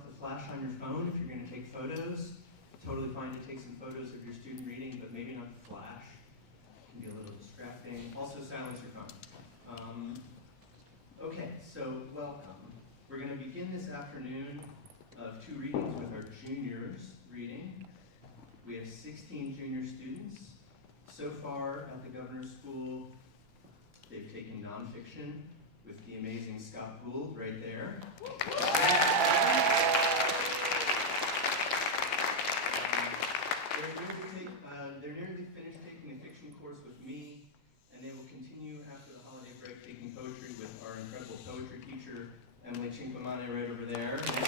off the flash on your phone if you're going to take photos. Totally fine to take some photos of your student reading, but maybe not the flash. It can be a little distracting. Also, silence your phone. Okay, so welcome. We're going to begin this afternoon of 2 readings with our juniors reading. We have 16 junior students. So far at the Governor's School, they've taken nonfiction with the amazing Scott Gould right there. They're nearly finished taking a fiction course with me, and they will continue after the holiday break taking poetry with our incredible poetry teacher, Emily Chinquamane, right over there. And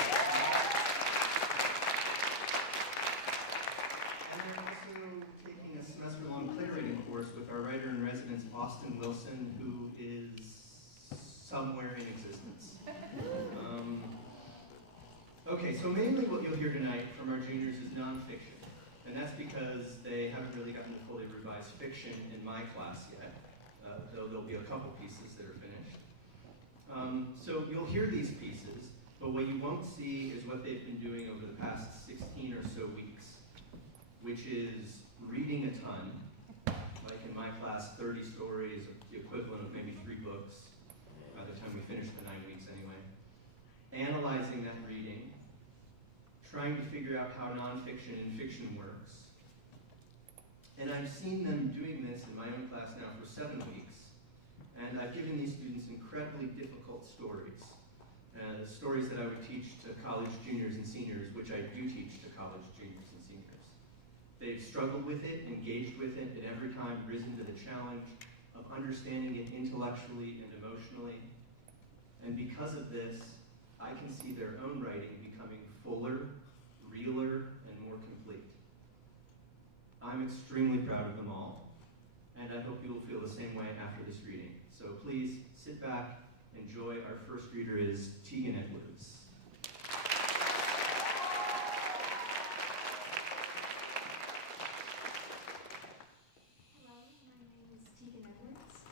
they're also taking a semester-long playwriting course with our writer-in-residence, Austin Wilson, who is somewhere in existence. Okay, so mainly what you'll hear tonight from our juniors is nonfiction. And that's because they haven't really gotten to fully revise fiction in my class yet, though there'll be a couple pieces that are finished. So you'll hear these pieces, but what you won't see is what they've been doing over the past 16 or so weeks, which is reading a ton. Like in my class, 30 stories, the equivalent of maybe 3 books, by the time we finish the 9 weeks anyway. Analyzing that reading, trying to figure out how nonfiction and fiction works. And I've seen them doing this in my own class now for 7 weeks. And I've given these students incredibly difficult stories. Stories that I would teach to college juniors and seniors, which I do teach to college juniors and seniors. They've struggled with it, engaged with it, and every time risen to the challenge of understanding it intellectually and emotionally. And because of this, I can see their own writing becoming fuller, realer, and more complete. I'm extremely proud of them all, and I hope you will feel the same way after this reading. So please sit back, enjoy. Our first reader is Tegan Edwards.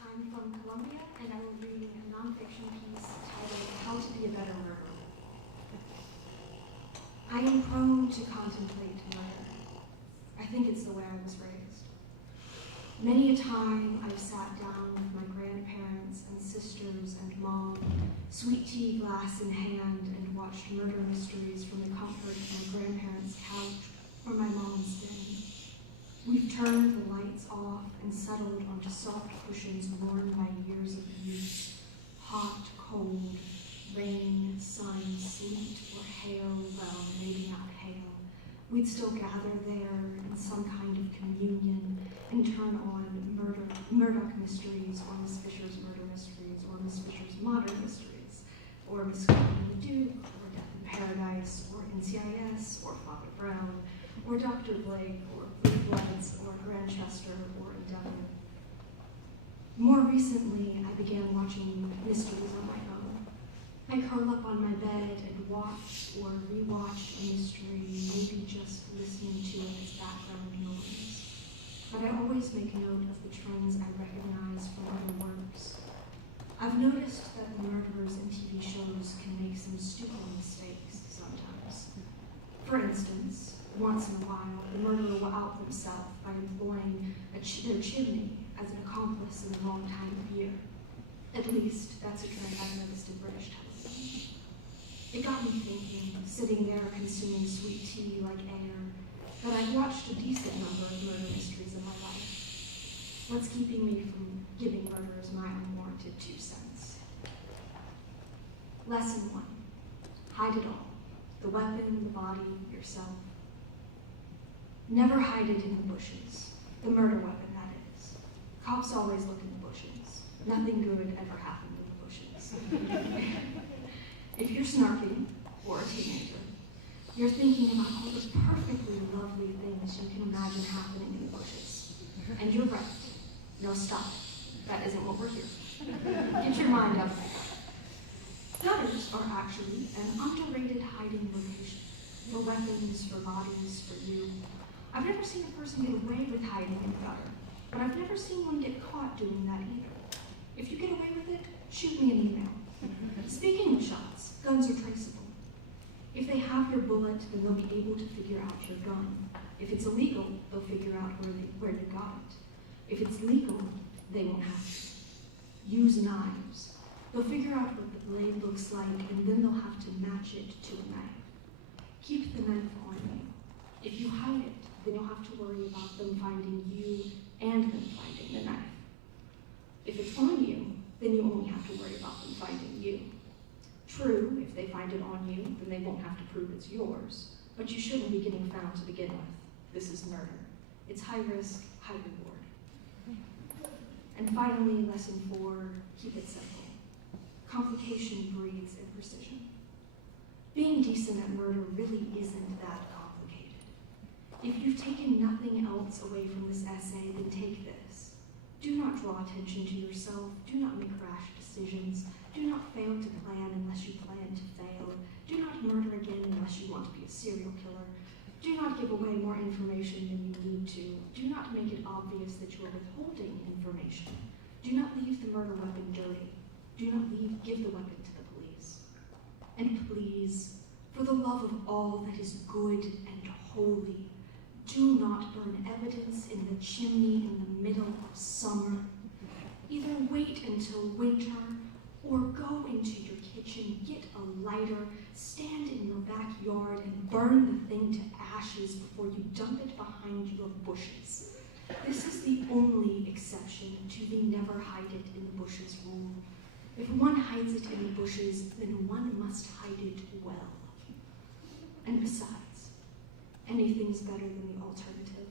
I'm from Columbia, and I will be reading a nonfiction piece titled How to Be a Better Murderer. I am prone to contemplate murder. I think it's the way I was raised. Many a time I've sat down with my grandparents and sisters and mom, sweet tea glass in hand, and watched murder mysteries from the comfort of my grandparents' couch or my mom's den. We've turned the lights off and settled onto soft cushions worn by years of use. Hot, cold, rain, sun, sleet, or hail, well, maybe not hail. We'd still gather there in some kind of communion and turn on Murdoch mysteries, or Miss Fisher's murder mysteries, or Miss Fisher's modern mysteries, or Miss Scotland the Duke, or Death in Paradise, or NCIS, or Father Brown, or Dr. Blake, or Blue Bloods, or Grantchester, or Endeavor. More recently, I began watching mysteries on my own. I curl up on my bed and watch or rewatch a mystery, maybe just listening to it as background noise. But I always make note of the trends I recognize from other works. I've noticed that the murderers in TV shows can make some stupid mistakes sometimes. For instance, once in a while, the murderer will out themselves by employing their chimney as an accomplice in the wrong time of year. At least, that's a trend I've noticed in British television. It got me thinking, sitting there consuming sweet tea like air, that I've watched a decent number of murder mysteries in my life. What's keeping me from giving murderers my unwarranted 2 cents? Lesson 1. Hide it all. The weapon, the body, yourself. Never hide it in the bushes. The murder weapon, that is. Cops always look in the bushes. Nothing good ever happened in the bushes. If you're snarky, or a teenager, you're thinking about all the perfectly lovely things you can imagine happening in the bushes. And you're right. No, stop it. That isn't what we're here for. Get your mind out of that. Gutters are actually an underrated hiding location. For weapons, for bodies, for you. I've never seen a person get away with hiding in the gutter, but I've never seen one get caught doing that either. If you get away with it, shoot me an email. Speaking of shots, guns are traceable. If they have your bullet, then they'll be able to figure out your gun. If it's illegal, they'll figure out where you got it. If it's legal, they won't have to. Use knives. They'll figure out what the blade looks like, and then they'll have to match it to a knife. Keep the knife on you. If you hide it, then you'll have to worry about them finding you and them finding the knife. If it's on you, then you only have to worry about them finding you. True, if they find it on you, then they won't have to prove it's yours, but you shouldn't be getting found to begin with. This is murder. It's high risk, high reward. And finally, lesson 4, keep it simple. Complication breeds imprecision. Being decent at murder really isn't that complicated. If you've taken nothing else away from this essay, then take this. Do not draw attention to yourself. Do not make rash decisions. Do not fail to plan unless you plan to fail. Do not murder again unless you want to be a serial killer. Do not give away more information than you need to. Do not make it obvious that you are withholding information. Do not leave the murder weapon dirty. Do not give the weapon to the police. And please, for the love of all that is good and holy, do not burn evidence in the chimney in the middle of summer. Either wait until winter, or go into your kitchen, get a lighter, stand in your backyard, and burn the thing to ashes before you dump it behind your bushes. This is the only exception to the never hide it in the bushes rule. If one hides it in the bushes, then one must hide it well. And besides, anything's better than the alternative.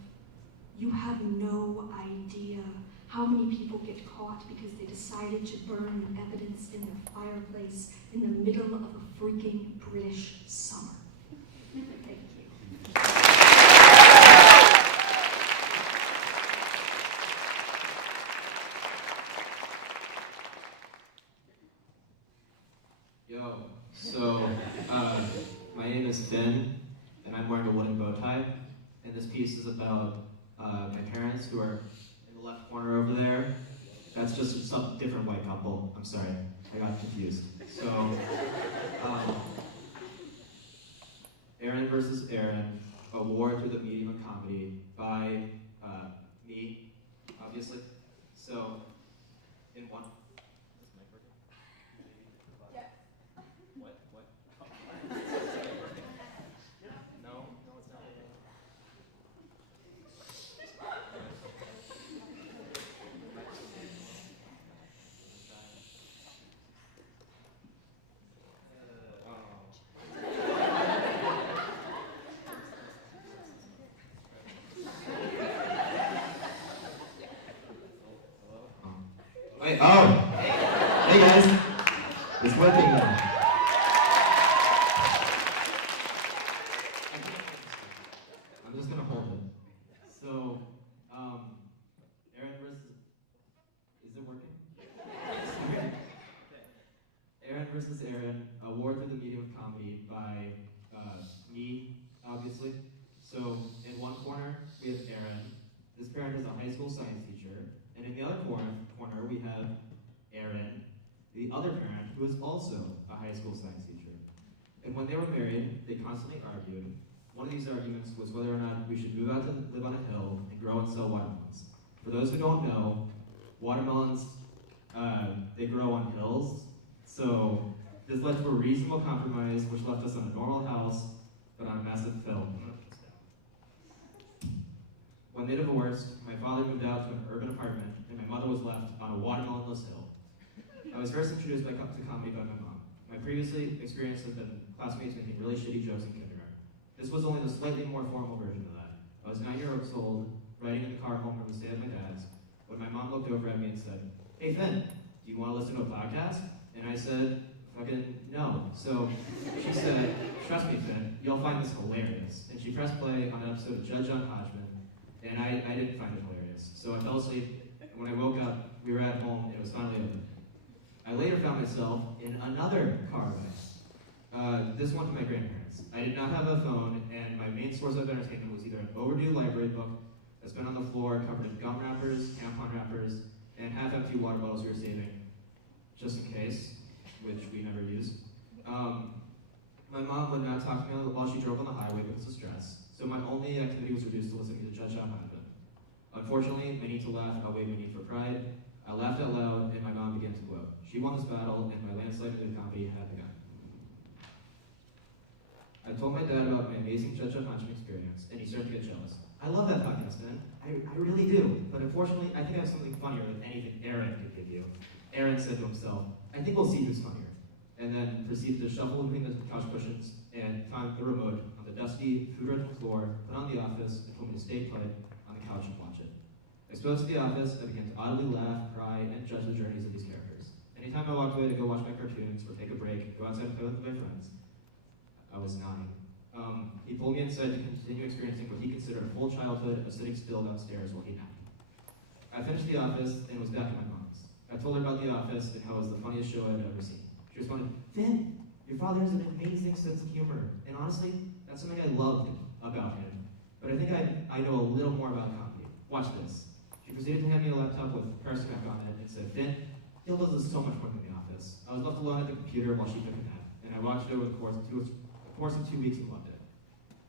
You have no idea how many people get caught because they decided to burn evidence in their fireplace in the middle of a freaking British summer. Thank you. My name is Finn, and I'm wearing a wooden bow tie, and this piece is about my parents who are in the left corner over there. That's just some different white couple. I'm sorry, I got confused. So, Aaron versus Aaron, a war through the medium of comedy by me, obviously. So, in one. Oh! Hey guys! It's working now. I'm just gonna hold it. So, Aaron versus... Is it working? Okay. Aaron versus Aaron, a war through the medium of comedy by me, obviously. So, in one corner, we have Aaron. This parent is a high school science teacher. And in the other corner, we have Aaron, the other parent, who is also a high school science teacher. And when they were married, they constantly argued. One of these arguments was whether or not we should move out to live on a hill and grow and sell watermelons. For those who don't know, watermelons, they grow on hills. So this led to a reasonable compromise, which left us on a normal house, but on a massive hill. When they divorced, my father moved out to an urban apartment, and my mother was left on a watermelonless hill. I was first introduced to comedy by my mom. My previous experience had been classmates making really shitty jokes in kindergarten. This was only the slightly more formal version of that. I was 9 years old, riding in the car home from the stay at my dad's, when my mom looked over at me and said, "Hey Finn, do you want to listen to a podcast?" And I said, "Fucking no." So she said, "Trust me, Finn, you'll find this hilarious." And she pressed play on an episode of Judge John Hodgman. And I didn't find it hilarious. So I fell asleep, and when I woke up, we were at home, and it was finally over. I later found myself in another car ride. This one to my grandparents. I did not have a phone, and my main source of entertainment was either an overdue library book that's been on the floor covered in gum wrappers, tampon wrappers, and half-empty water bottles we were saving, just in case, which we never used. My mom would not talk to me while she drove on the highway because of stress, so my only activity was reduced to listening to Judge Alhambra. Unfortunately, my need to laugh outweighed my need for pride. I laughed out loud, and my mom began to glow. She won this battle, and my landslide into comedy had begun. I told my dad about my amazing Judge Alhambra experience, and he started to get jealous. I love that podcast, man. I really do. But unfortunately, I think I have something funnier than anything Aaron could give you. Aaron said to himself, I think we'll see who's funnier. And then proceeded to shuffle between the couch cushions and found the remote on the dusty, food-ridden floor, put on The Office, and told me to stay put on the couch and watch it. Exposed to The Office, I began to audibly laugh, cry, and judge the journeys of these characters. Anytime I walked away to go watch my cartoons or take a break, go outside and play with my friends, I was 9. He pulled me inside to continue experiencing what he considered a full childhood of sitting still downstairs while he napped. I finished The Office and was back at my mom's. I told her about The Office and how it was the funniest show I'd ever seen. She responded, Finn, your father has an amazing sense of humor, and honestly, that's something I loved about him. But I think I know a little more about comedy. Watch this. She proceeded to hand me a laptop with Parks Mac on it and said, Finn, Gil does this so much more than The Office. I was left alone at the computer while she took a nap, and I watched it over the course of 2 weeks and loved it.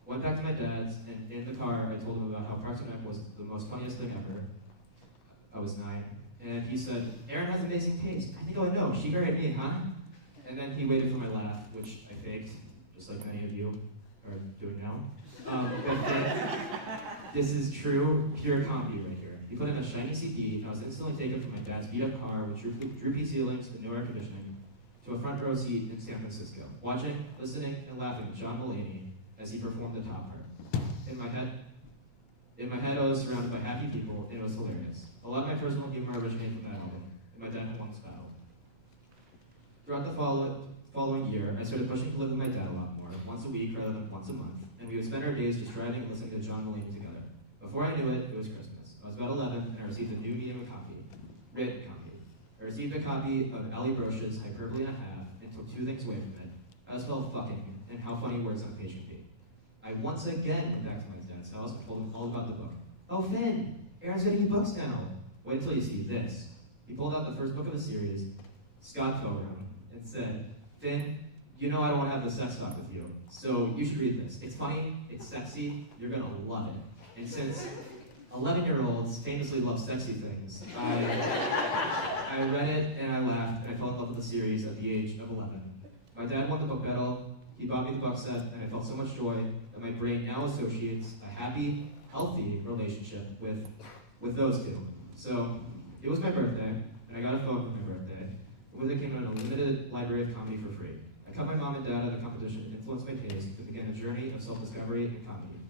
Went back to my dad's, and in the car, I told him about how Parks and Rec was the most funniest thing ever. I was 9, and he said, Aaron has amazing taste. I think I would know. She married me, huh? And then he waited for my laugh, which I faked, just like many of you are doing now. But this is true, pure comedy right here. He put in a shiny CD, and I was instantly taken from my dad's beat-up car with droopy ceilings and no air conditioning to a front row seat in San Francisco, watching, listening, and laughing with John Mulaney as he performed the top part. In my head, I was surrounded by happy people, and it was hilarious. A lot of my personal humor originated from that album, and my dad won this battle. Throughout the following year, I started pushing to live with my dad a lot more, once a week rather than once a month, and we would spend our days just driving and listening to John Mulaney together. Before I knew it, it was Christmas. I was about 11, and I received a new medium copy, written copy. I received a copy of Ali Broch's Hyperbole and a Half, and took 2 things away from it. I spelled fucking, and how funny words on a page can be. I once again went back to my dad's house and told him all about the book. Oh, Finn, Aaron's getting new books now. Wait until you see this. He pulled out the first book of the series, Scott Pilgrim, and said, Finn, you know I don't want to have the sex talk with you, so you should read this. It's funny, it's sexy, you're gonna love it. And since 11-year-olds famously love sexy things, I read it and I laughed and I fell in love with the series at the age of 11. My dad won the book battle, he bought me the box set, and I felt so much joy that my brain now associates a happy, healthy relationship with those two. So, it was my birthday, and I got a phone for my birthday. With it came an unlimited library of comedy for free. I cut my mom and dad at a competition that influenced my taste and began a journey of self-discovery and comedy.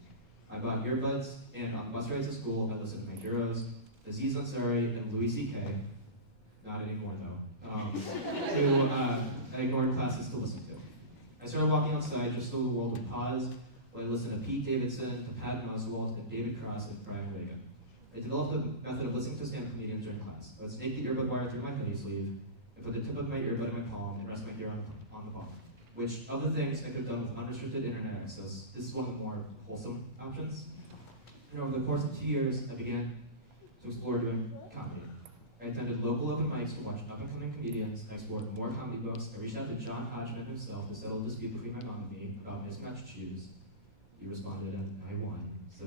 I bought earbuds, and on bus rides to school, I listened to my heroes, Aziz Ansari and Louis C.K., not anymore though, who I ignored classes to listen to. I started walking outside just so the world would pause, while I listened to Pete Davidson, to Pat Oswalt, and David Cross, and Brian Reagan. I developed a method of listening to stand-up comedians during class. I would snake the earbud wire through my hoodie sleeve, and put the tip of my earbud in my palm, and rest my ear on the palm. Which, of the things I could have done with unrestricted internet access, this is one of the more wholesome options. And over the course of 2 years, I began to explore doing comedy. I attended local open mics to watch up-and-coming comedians. I explored more comedy books. I reached out to John Hodgman himself to settle a dispute between my mom and me about mismatched shoes. He responded, and I won. So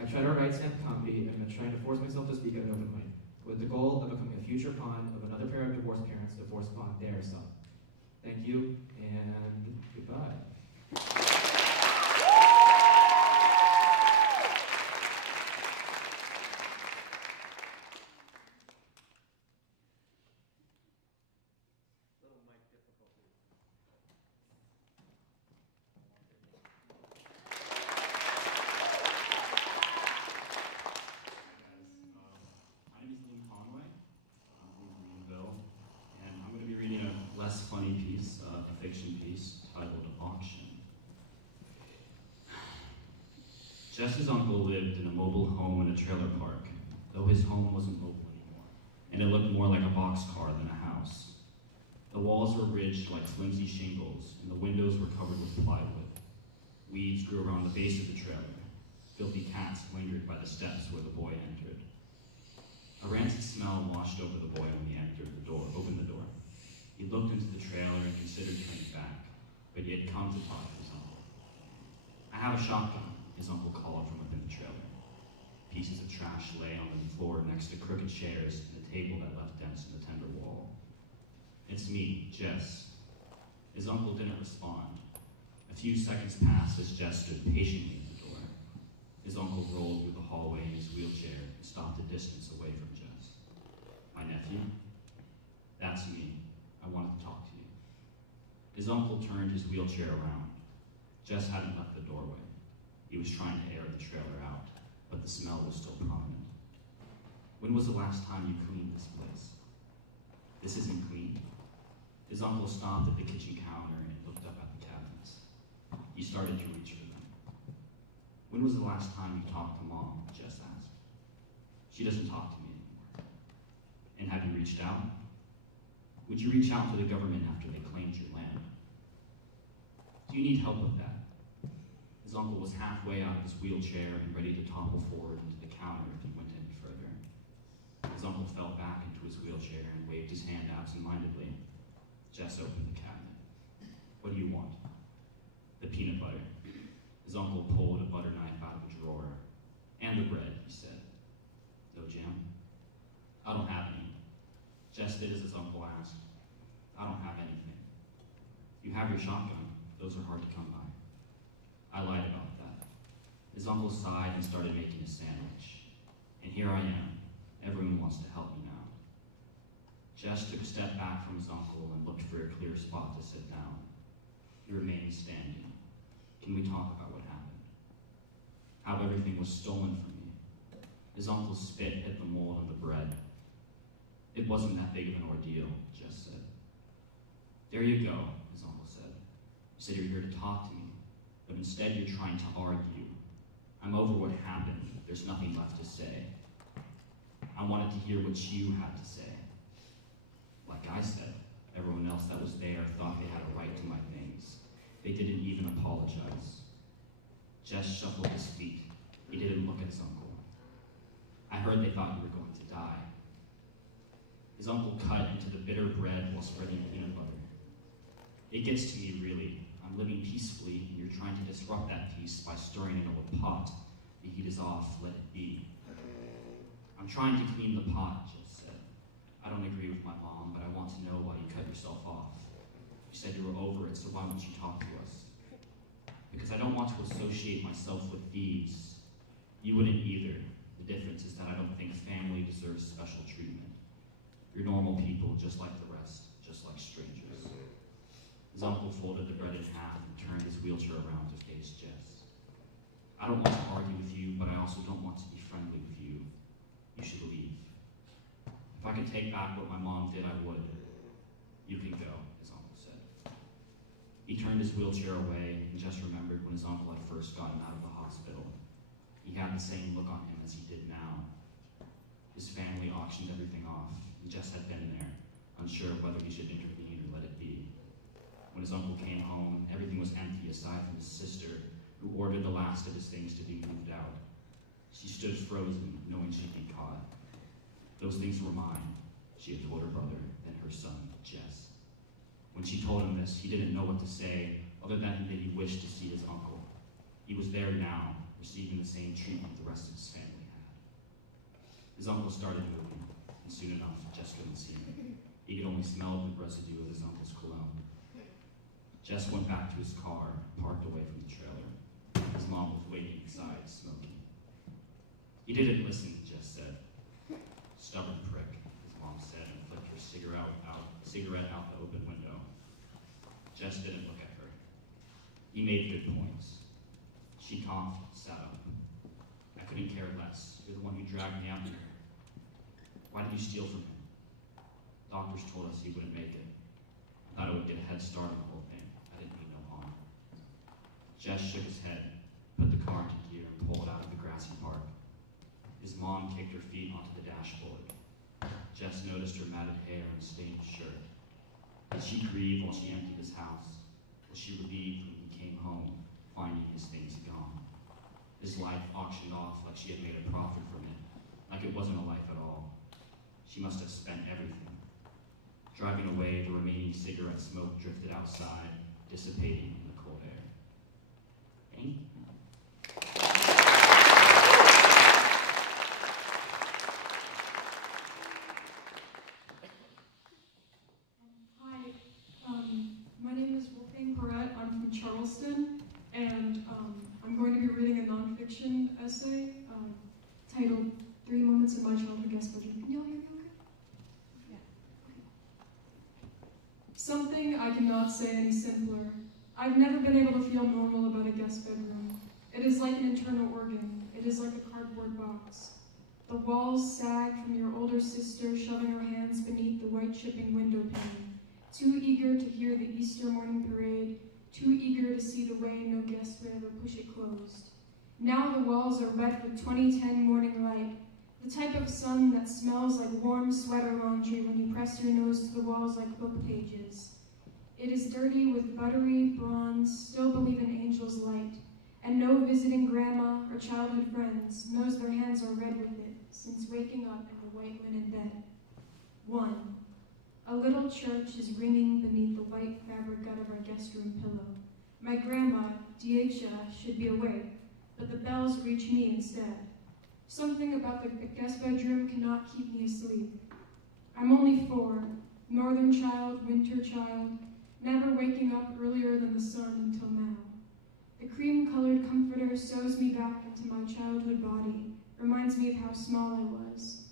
I tried to write stand-up comedy, and I've been trying to force myself to speak at an open mic, with the goal of becoming a future pawn of another pair of divorced parents to force upon their son. Thank you, and goodbye. Funny piece, a fiction piece titled Auction. Jess's uncle lived in a mobile home in a trailer park, though his home wasn't mobile anymore, and it looked more like a boxcar than a house. The walls were ridged like flimsy shingles, and the windows were covered with plywood. Weeds grew around the base of the trailer. Filthy cats lingered by the steps where the boy entered. A rancid smell washed over the boy when he opened the door. He looked into the trailer and considered turning back, but he had come to talk to his uncle. "I have a shotgun," his uncle called from within the trailer. Pieces of trash lay on the floor next to crooked chairs and a table that left dents in the tender wall. "It's me, Jess." His uncle didn't respond. A few seconds passed as Jess stood patiently in the door. His uncle rolled through the hallway in his wheelchair and stopped a distance away from Jess. "My nephew?" "That's me. I wanted to talk to you." His uncle turned his wheelchair around. Jess hadn't left the doorway. He was trying to air the trailer out, but the smell was still prominent. "When was the last time you cleaned this place?" "This isn't clean." His uncle stopped at the kitchen counter and looked up at the cabinets. He started to reach for them. "When was the last time you talked to Mom?" Jess asked. "She doesn't talk to me anymore." "And have you reached out?" "Would you reach out to the government after they claimed your land?" "Do you need help with that?" His uncle was halfway out of his wheelchair and ready to topple forward into the counter if he went any further. His uncle fell back into his wheelchair and waved his hand absentmindedly. Jess opened the cabinet. "What do you want?" "The peanut butter." His uncle pulled a butter knife out of a drawer. "And the bread," he said. "No jam?" "I don't have any." Jess did as his uncle asked. "I don't have anything." "You have your shotgun. Those are hard to come by." I lied about that. His uncle sighed and started making a sandwich. "And here I am. Everyone wants to help me now." Jess took a step back from his uncle and looked for a clear spot to sit down. He remained standing. "Can we talk about what happened?" "How everything was stolen from me." His uncle's spit hit the mold on the bread. "It wasn't that big of an ordeal," Jess said. "There you go," his uncle said. "You said you're here to talk to me, but instead you're trying to argue. I'm over what happened. There's nothing left to say. I wanted to hear what you had to say." "Like I said, everyone else that was there thought they had a right to my things. They didn't even apologize." Jess shuffled his feet. He didn't look at his uncle. "I heard they thought you were going to die." His uncle cut into the bitter bread while spreading peanut butter. "It gets to me, really. I'm living peacefully, and you're trying to disrupt that peace by stirring in a little pot. The heat is off, let it be." "I'm trying to clean the pot," Jess said. "I don't agree with my mom, but I want to know why you cut yourself off. You said you were over it, so why won't you talk to us?" "Because I don't want to associate myself with thieves. You wouldn't either. The difference is that I don't think family deserves special treatment. You're normal people, just like the rest, just like strangers." His uncle folded the bread in half and turned his wheelchair around to face Jess. "I don't want to argue with you, but I also don't want to be friendly with you. You should leave. If I could take back what my mom did, I would." "You can go," his uncle said. He turned his wheelchair away and just remembered when his uncle had first gotten out of the hospital. He had the same look on him as he did now. His family auctioned everything off, and Jess had been there, unsure of whether he should intervene or let it be. When his uncle came home, everything was empty aside from his sister, who ordered the last of his things to be moved out. She stood frozen, knowing she'd be caught. "Those things were mine," she had told her brother, then her son, Jess. When she told him this, he didn't know what to say, other than that he wished to see his uncle. He was there now, receiving the same treatment the rest of his family had. His uncle started moving, and soon enough, Jess couldn't see him. He could only smell the residue of his uncle's cologne. Jess went back to his car, parked away from the trailer. His mom was waiting inside, smoking. "He didn't listen," Jess said. "Stubborn prick," his mom said, and flicked her cigarette out the open window. Jess didn't look at her. "He made good points." She coughed, sat up. "I couldn't care less. You're the one who dragged me out here. Why did you steal from him?" "Doctors told us he wouldn't make it. I thought it would get a head start on the whole thing. I didn't mean no harm." Jess shook his head, put the car into gear, and pulled out of the grassy park. His mom kicked her feet onto the dashboard. Jess noticed her matted hair and stained shirt. Did she grieve while she emptied his house? Was she relieved when he came home, finding his things gone? His life auctioned off like she had made a profit from it, like it wasn't a life at all. She must have spent everything. Driving away, the remaining cigarette smoke drifted outside, dissipating in the cold air. Thank you. My name is I'm from Charleston, and I'm going to be reading a nonfiction essay titled 3 Moments in My Childhood Guest Bedroom. Can y'all hear me okay? Yeah. Okay. Something I cannot say any simpler. I've never been able to feel normal about a guest bedroom. It is like an internal organ. It is like a cardboard box. The walls sag from your older sister shoving her hands beneath the white shipping window pane, too eager to hear the Easter morning parade, too eager to see the way no guest would ever push it closed. Now the walls are red with 2010 morning light, the type of sun that smells like warm sweater laundry when you press your nose to the walls like book pages. It is dirty with buttery bronze, still believe in angels' light, and no visiting grandma or childhood friends knows their hands are red with it since waking up in the white linen bed. 1. A little church is ringing beneath the white fabric gut of our guest room pillow. My grandma, Diecha, should be awake, but the bells reach me instead. Something about the guest bedroom cannot keep me asleep. I'm only 4, northern child, winter child, never waking up earlier than the sun until now. The cream-colored comforter sews me back into my childhood body, reminds me of how small I was.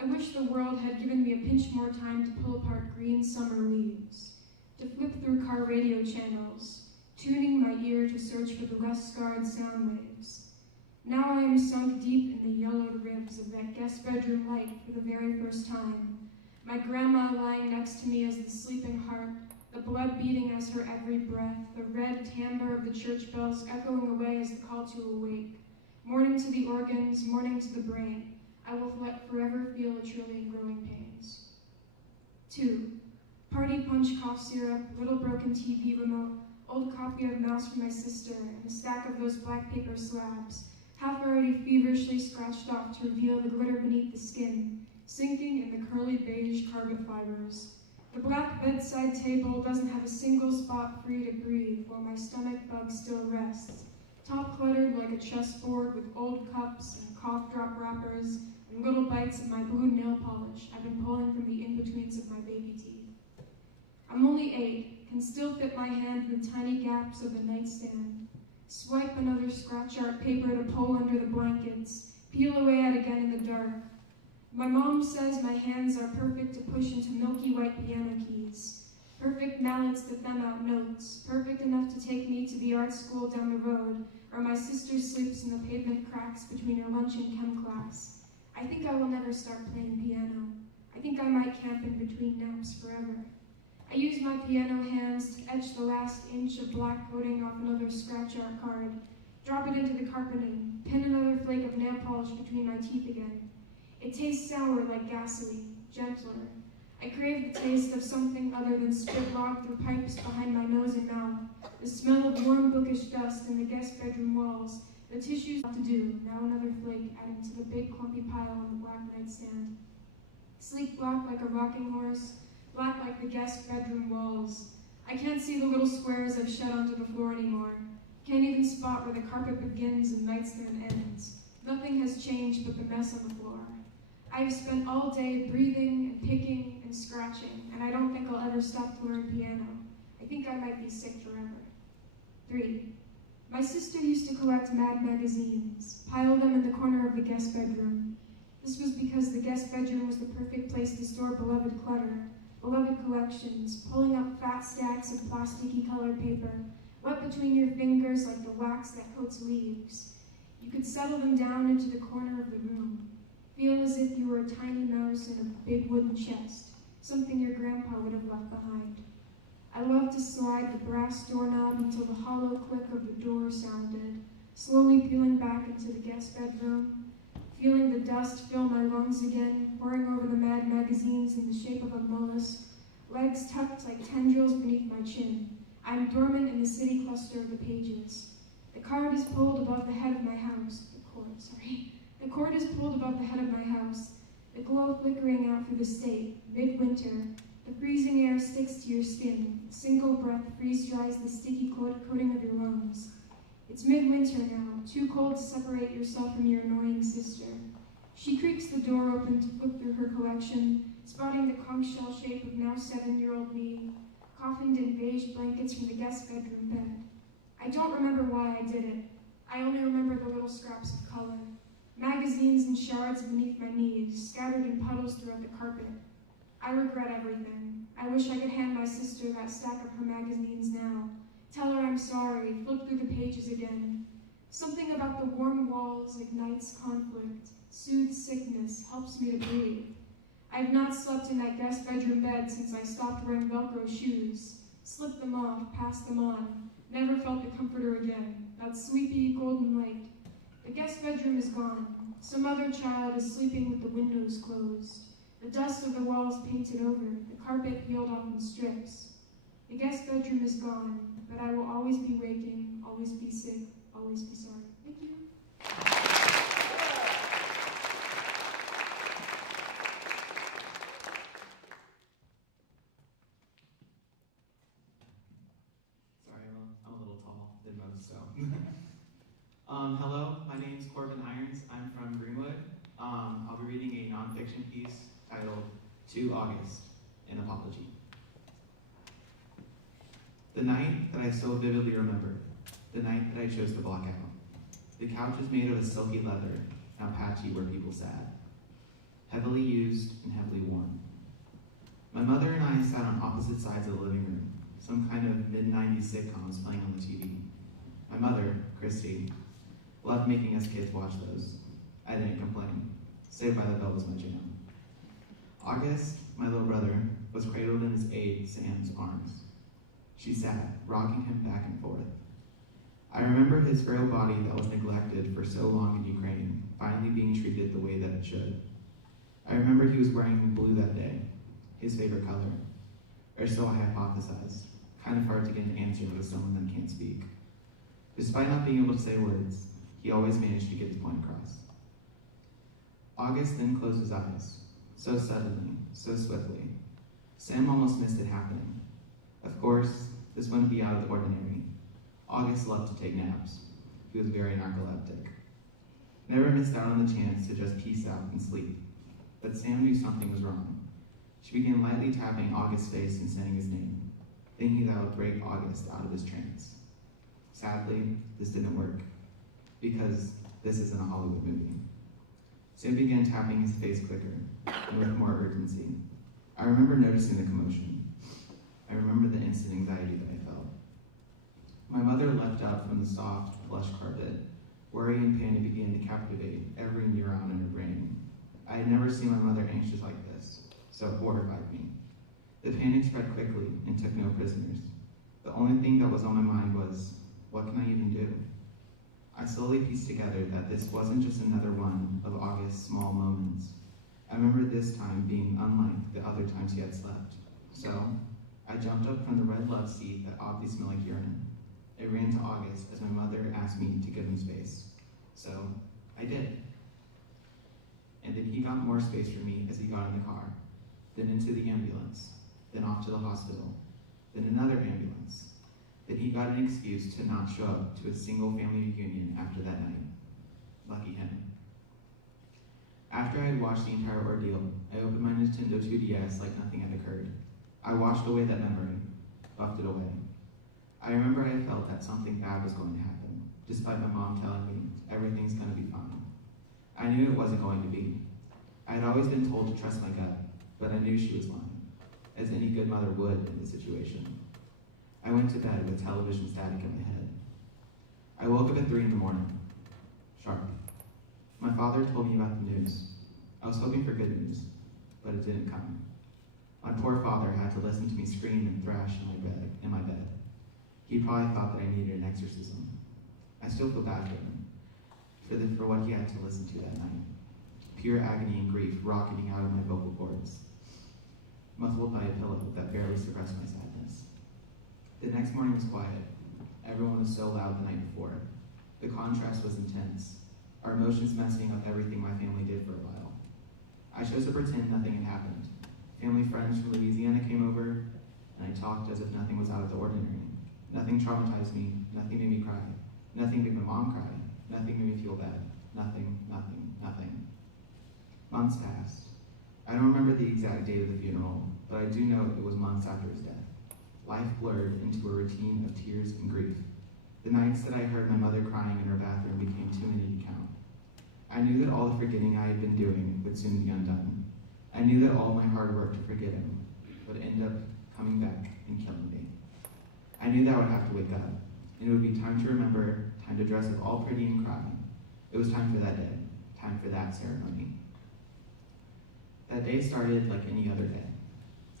I wish the world had given me a pinch more time to pull apart green summer leaves, to flip through car radio channels, tuning my ear to search for the less scarred sound waves. Now I am sunk deep in the yellowed ribs of that guest bedroom light for the very first time, my grandma lying next to me as the sleeping heart, the blood beating as her every breath, the red timbre of the church bells echoing away as the call to awake. Morning to the organs, morning to the brain, I will forever feel a trillion growing pains. 2. Party punch cough syrup, little broken TV remote, old copy of Mouse from my sister, and a stack of those black paper slabs, half already feverishly scratched off to reveal the glitter beneath the skin, sinking in the curly beige carpet fibers. The black bedside table doesn't have a single spot free to breathe while my stomach bug still rests, top cluttered like a chessboard with old cups and cough drop wrappers and little bites of my blue nail polish I've been pulling from the in-betweens of my baby teeth. I'm only 8, can still fit my hand in the tiny gaps of the nightstand, swipe another scratch art paper to pull under the blankets, peel away at again in the dark. My mom says my hands are perfect to push into milky white piano keys, perfect mallets to thumb out notes, perfect enough to take me to the art school down the road, or my sister sleeps in the pavement cracks between her lunch and chem class. I think I will never start playing piano. I think I might camp in between naps forever. I use my piano hands to etch the last inch of black coating off another scratch art card, drop it into the carpeting, pin another flake of nail polish between my teeth again. It tastes sour like gasoline, gentler. I crave the taste of something other than spit logged through pipes behind my nose and mouth, the smell of warm bookish dust in the guest bedroom walls, the tissues to do, now another flake adding to the big clumpy pile on the black nightstand. Sleek black like a rocking horse, black like the guest bedroom walls. I can't see the little squares I've shed onto the floor anymore. Can't even spot where the carpet begins and nightstand ends. Nothing has changed but the mess on the floor. I've spent all day breathing and picking and scratching, and I don't think I'll ever stop to learn piano. I think I might be sick forever. 3. My sister used to collect Mad magazines, pile them in the corner of the guest bedroom. This was because the guest bedroom was the perfect place to store beloved clutter, beloved collections, pulling up fat stacks of plasticky colored paper, wet between your fingers like the wax that coats leaves. You could settle them down into the corner of the room. Feel as if you were a tiny mouse in a big wooden chest, something your grandpa would have left behind. I loved to slide the brass doorknob until the hollow click of the door sounded, slowly peeling back into the guest bedroom, feeling the dust fill my lungs again, poring over the Mad magazines in the shape of a mollusk, legs tucked like tendrils beneath my chin. I am dormant in the city cluster of the pages. The cord is pulled above the head of my house. The cord is pulled above the head of my house, the glow flickering out through the state, midwinter, The freezing air sticks to your skin. A single breath freeze-dries the sticky coating of your lungs. It's midwinter now, too cold to separate yourself from your annoying sister. She creaks the door open to flip through her collection, spotting the conch shell shape of now 7-year-old me, coffined in beige blankets from the guest bedroom bed. I don't remember why I did it. I only remember the little scraps of color. Magazines and shards beneath my knees, scattered in puddles throughout the carpet. I regret everything. I wish I could hand my sister that stack of her magazines now. Tell her I'm sorry, flip through the pages again. Something about the warm walls ignites conflict, soothes sickness, helps me to breathe. I have not slept in that guest bedroom bed since I stopped wearing Velcro shoes. Slipped them off, passed them on, never felt the comforter again. That sleepy golden light. The guest bedroom is gone. Some other child is sleeping with the windows closed. The dust of the walls painted over, the carpet peeled off in strips. The guest bedroom is gone, but I will always be waking, always be sick, always be sorry. Thank you. Sorry, I'm a little tall than most, so. Hello, my name's Corbin Irons. I'm from Greenwood. I'll be reading a nonfiction piece titled To August, an Apology. The night that I so vividly remember, the night that I chose to block out. The couch is made of a silky leather, now patchy where people sat. Heavily used and heavily worn. My mother and I sat on opposite sides of the living room, some kind of mid-90s sitcom was playing on the TV. My mother, Christy, loved making us kids watch those. I didn't complain. Saved by the Bell was my jam. August, my little brother, was cradled in his aide, Sam's, arms. She sat, rocking him back and forth. I remember his frail body that was neglected for so long in Ukraine, finally being treated the way that it should. I remember he was wearing blue that day, his favorite color. Or so I hypothesized. Kind of hard to get an answer with someone that can't speak. Despite not being able to say words, he always managed to get his point across. August then closed his eyes, so suddenly, so swiftly. Sam almost missed it happening. Of course, this wouldn't be out of the ordinary. August loved to take naps. He was very narcoleptic. Never missed out on the chance to just peace out and sleep. But Sam knew something was wrong. She began lightly tapping August's face and saying his name, thinking that would break August out of his trance. Sadly, this didn't work, because this isn't a Hollywood movie. Sam began tapping his face quicker, and with more urgency. I remember noticing the commotion. I remember the instant anxiety that I felt. My mother leapt up from the soft, plush carpet. Worry and panic began to captivate every neuron in her brain. I had never seen my mother anxious like this, so it horrified me. The panic spread quickly and took no prisoners. The only thing that was on my mind was, what can I even do? I slowly pieced together that this wasn't just another one of August's small moments. I remember this time being unlike the other times he had slept. So, I jumped up from the red love seat that oddly smelled like urine. I ran to August as my mother asked me to give him space. So, I did. And then he got more space for me as he got in the car, then into the ambulance, then off to the hospital, then another ambulance. Then he got an excuse to not show up to a single family reunion after that night. Lucky him. After I had watched the entire ordeal, I opened my Nintendo 2DS like nothing had occurred. I washed away that memory, buffed it away. I remember I felt that something bad was going to happen, despite my mom telling me everything's going to be fine. I knew it wasn't going to be. I had always been told to trust my gut, but I knew she was lying, as any good mother would in the situation. I went to bed with television static in my head. I woke up at 3 in the morning, sharp. My father told me about the news. I was hoping for good news, but it didn't come. My poor father had to listen to me scream and thrash in my bed. He probably thought that I needed an exorcism. I still feel bad for him, for what he had to listen to that night. Pure agony and grief rocketing out of my vocal cords, muffled by a pillow that barely suppressed my sadness. The next morning was quiet. Everyone was so loud the night before. The contrast was intense, our emotions messing up everything my family did for a while. I chose to pretend nothing had happened, Family friends from Louisiana came over, and I talked as if nothing was out of the ordinary. Nothing traumatized me, nothing made me cry, nothing made my mom cry, nothing made me feel bad, nothing, nothing, nothing. Months passed. I don't remember the exact date of the funeral, but I do know it was months after his death. Life blurred into a routine of tears and grief. The nights that I heard my mother crying in her bathroom became too many to count. I knew that all the forgetting I had been doing would soon be undone. I knew that all my hard work to forget him would end up coming back and killing me. I knew that I would have to wake up, and it would be time to remember, time to dress up all pretty and cry. It was time for that day, time for that ceremony. That day started like any other day.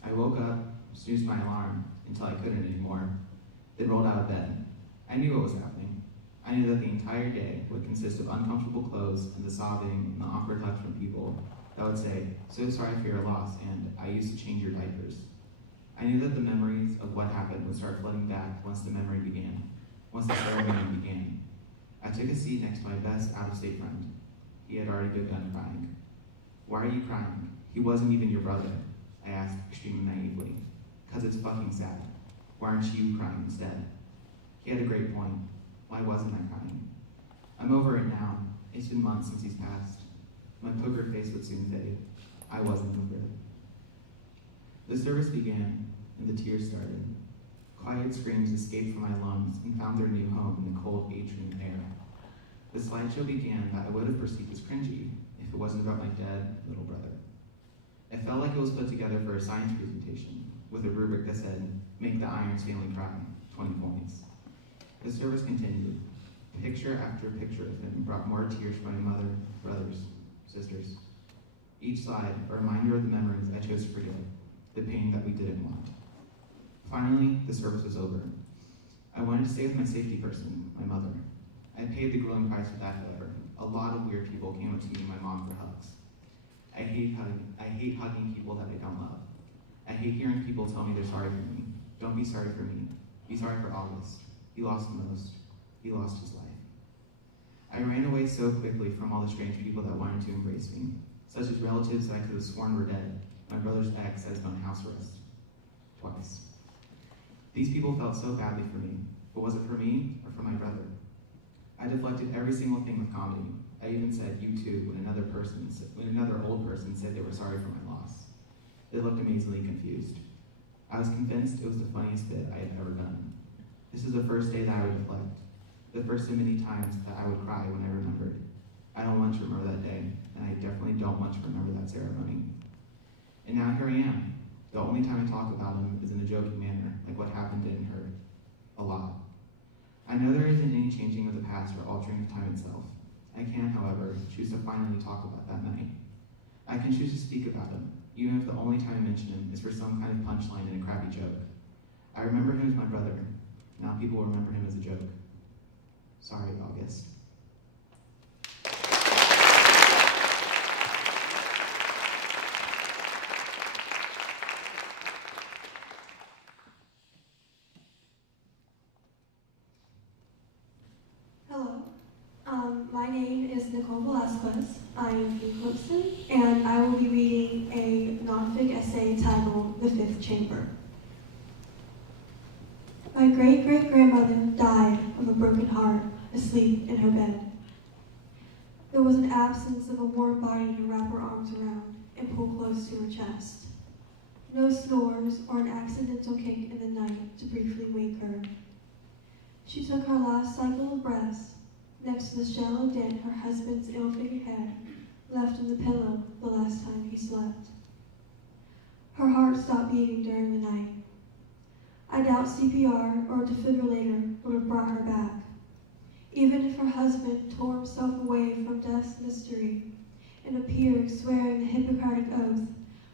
I woke up, snoozed my alarm until I couldn't anymore, then rolled out of bed. I knew what was happening. I knew that the entire day would consist of uncomfortable clothes and the sobbing and the awkward hugs from people that would say, "So sorry for your loss," and "I used to change your diapers." I knew that the memories of what happened would start flooding back once the memory began, once the ceremony began. I took a seat next to my best out-of-state friend. He had already begun crying. "Why are you crying? He wasn't even your brother," I asked extremely naively. "'Cause it's fucking sad. Why aren't you crying instead?" He had a great point. Why wasn't I crying? I'm over it now. It's been months since he's passed. My poker face would soon fade. I wasn't over it. The service began, and the tears started. Quiet screams escaped from my lungs and found their new home in the cold atrium air. The slideshow began that I would have perceived as cringy if it wasn't about my dead little brother. It felt like it was put together for a science presentation, with a rubric that said, "Make the Irons family cry, 20 points. The service continued. Picture after picture of him brought more tears from my mother, brothers, sisters. Each slide, a reminder of the memories I chose to forget, the pain that we didn't want. Finally, the service was over. I wanted to stay with my safety person, my mother. I paid the grueling price for that, however. A lot of weird people came up to me and my mom for hugs. I hate hugging people that I don't love. I hate hearing people tell me they're sorry for me. Don't be sorry for me. Be sorry for August. He lost the most. He lost his life. I ran away so quickly from all the strange people that wanted to embrace me, such as relatives that I could have sworn were dead, my brother's ex that has been on house arrest. Twice. These people felt so badly for me, but was it for me or for my brother? I deflected every single thing with comedy. I even said "you too" when another old person said they were sorry for my loss. They looked amazingly confused. I was convinced it was the funniest bit I had ever done. This is the first day that I would deflect, the first of many times that I would cry when I remembered. I don't want to remember that day, and I definitely don't want to remember that ceremony. And now here I am. The only time I talk about him is in a joking manner, like what happened didn't hurt. A lot. I know there isn't any changing of the past or altering of time itself. I can, however, choose to finally talk about that night. I can choose to speak about him, even if the only time I mention him is for some kind of punchline in a crappy joke. I remember him as my brother. Now people will remember him as a joke. Sorry, August. Hello, my name is Nicole Velasquez. I am from Clemson, and I will be reading a nonfic essay titled "The Fifth Chamber." My great-great-grandmother died of a broken heart asleep in her bed. There was an absence of a warm body to wrap her arms around and pull close to her chest. No snores or an accidental kick in the night to briefly wake her. She took her last cycle of breaths next to the shallow dent her husband's ill-figured head left in the pillow the last time he slept. Her heart stopped beating during the night. I doubt CPR or a defibrillator would have brought her back, even if her husband tore himself away from death's mystery and appeared swearing the Hippocratic Oath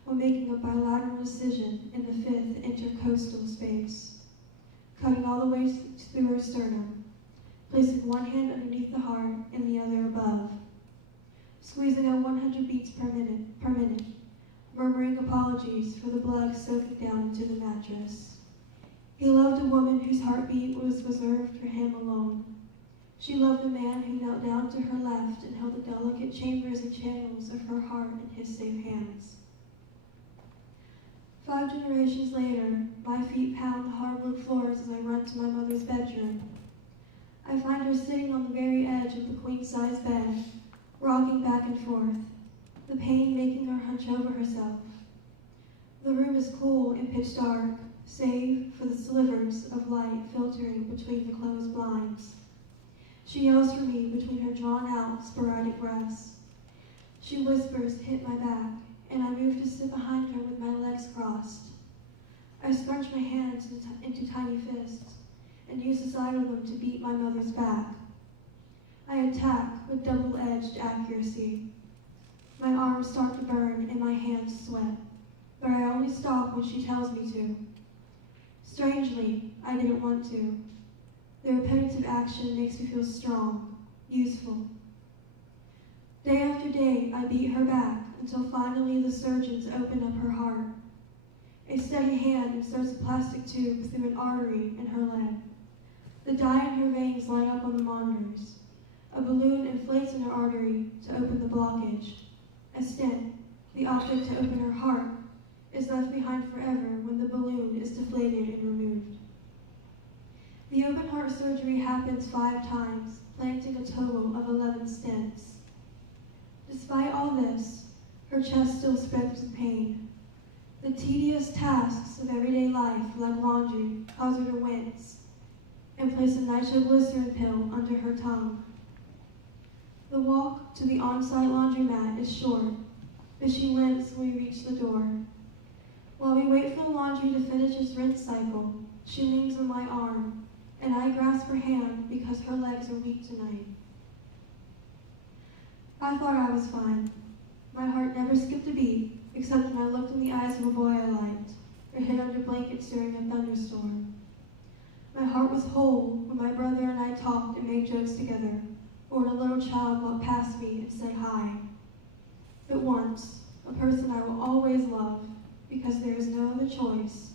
while making a bilateral decision in the 5th intercostal space, cutting all the way through her sternum, placing one hand underneath the heart and the other above, squeezing at 100 beats per minute, murmuring apologies for the blood soaking down into the mattress. He loved a woman whose heartbeat was reserved for him alone. She loved a man who knelt down to her left and held the delicate chambers and channels of her heart in his safe hands. 5 generations later, my feet pound the hardwood floors as I run to my mother's bedroom. I find her sitting on the very edge of the queen-size bed, rocking back and forth, the pain making her hunch over herself. The room is cool and pitch dark, save for the slivers of light filtering between the closed blinds. She yells for me between her drawn-out, sporadic breaths. She whispers, "Hit my back," and I move to sit behind her with my legs crossed. I scrunch my hands into tiny fists and use the side of them to beat my mother's back. I attack with double-edged accuracy. My arms start to burn and my hands sweat, but I only stop when she tells me to. Strangely, I didn't want to. The repetitive action makes me feel strong, useful. Day after day, I beat her back until finally the surgeons open up her heart. A steady hand inserts a plastic tube through an artery in her leg. The dye in her veins light up on the monitors. A balloon inflates in her artery to open the blockage. A stent, the object to open her heart, is left behind forever when the balloon is deflated and removed. The open heart surgery happens 5 times, planting a total of 11 stents. Despite all this, her chest still spreads with pain. The tedious tasks of everyday life, like laundry, cause her to wince and place a nitroglycerin pill under her tongue. The walk to the on-site laundromat is short, but she limps when we reach the door. While we wait for the laundry to finish its rinse cycle, she leans on my arm, and I grasp her hand because her legs are weak tonight. I thought I was fine. My heart never skipped a beat, except when I looked in the eyes of a boy I liked, or hid under blankets during a thunderstorm. My heart was whole when my brother and I talked and made jokes together, or when a little child walked past me and said hi. But once, a person I will always love, because there is no other choice,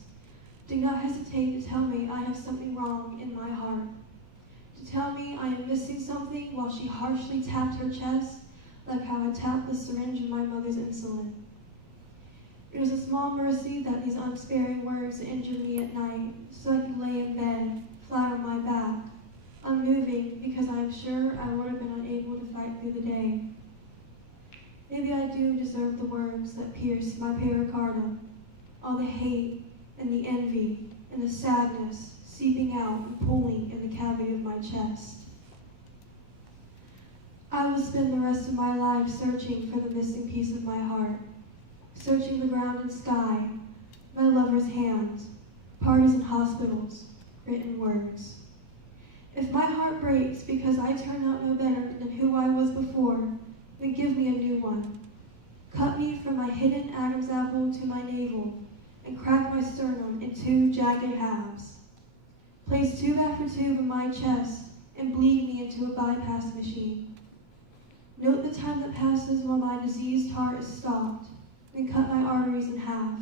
did not hesitate to tell me I have something wrong in my heart, to tell me I am missing something while she harshly tapped her chest like how I tapped the syringe of my mother's insulin. It was a small mercy that these unsparing words injured me at night, so I could lay in bed, flat on my back, unmoving because I am sure I would have been unable to fight through the day. Maybe I do deserve the words that pierce my pericardium, all the hate and the envy and the sadness seeping out and pulling in the cavity of my chest. I will spend the rest of my life searching for the missing piece of my heart, searching the ground and sky, my lover's hands, parties and hospitals, written words. If my heart breaks because I turn out no better than who I was before, then give me a new one. Cut me from my hidden Adam's apple to my navel, and crack my sternum in 2 jagged halves. Place tube after tube in my chest, and bleed me into a bypass machine. Note the time that passes while my diseased heart is stopped, then cut my arteries in half,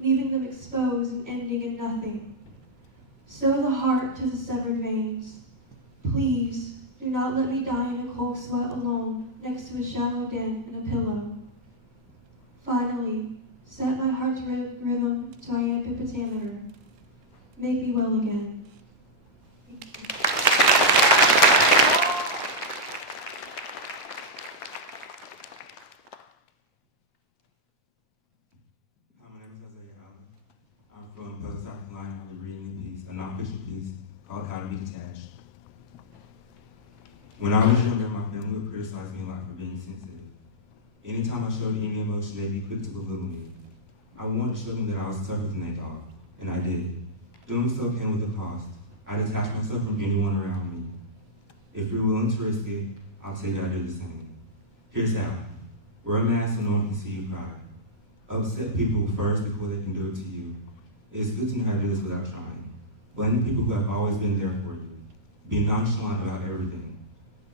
leaving them exposed and ending in nothing. Sew the heart to the severed veins. Please, do not let me die in a cold sweat alone next to a shallow den and a pillow. Finally, set my heart's rhythm to iambic pentameter. Make me well again. When I was younger, my family would criticize me a lot for being sensitive. Anytime I showed any emotion, they'd be quick to belittle me. I wanted to show them that I was tougher than they thought, and I did. Doing so came with a cost. I detached myself from anyone around me. If you're willing to risk it, I'll tell you I do the same. Here's how. Wear a mask so no one can see you cry. Upset people first before they can do it to you. It's good to know how to do this without trying. Blame the people who have always been there for you. Be nonchalant about everything.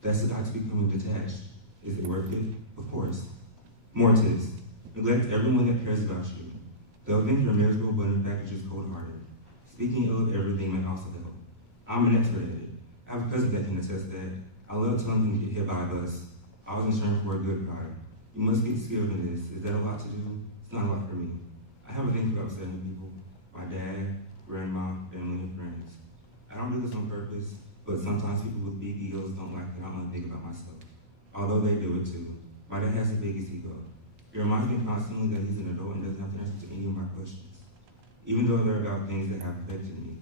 That's the guy to becoming detached. Is it worth it? Of course. More tips. Neglect everyone that cares about you. They'll think you're miserable, but in fact you're just cold-hearted. Speaking ill of everything may also help. I'm an expert at it. I have a cousin that can attest that. I love telling them to get hit by a bus. I was insuring for a good cry. You must get skilled in this. Is that a lot to do? It's not a lot for me. I have a thing about upsetting people. My dad, grandma, family, and friends. I don't do this on purpose, but sometimes people with big egos don't like that I'm big about myself. Although they do it too. My dad has the biggest ego. He reminds me constantly that he's an adult and doesn't have to answer to any of my questions, even though they're about things that have affected me.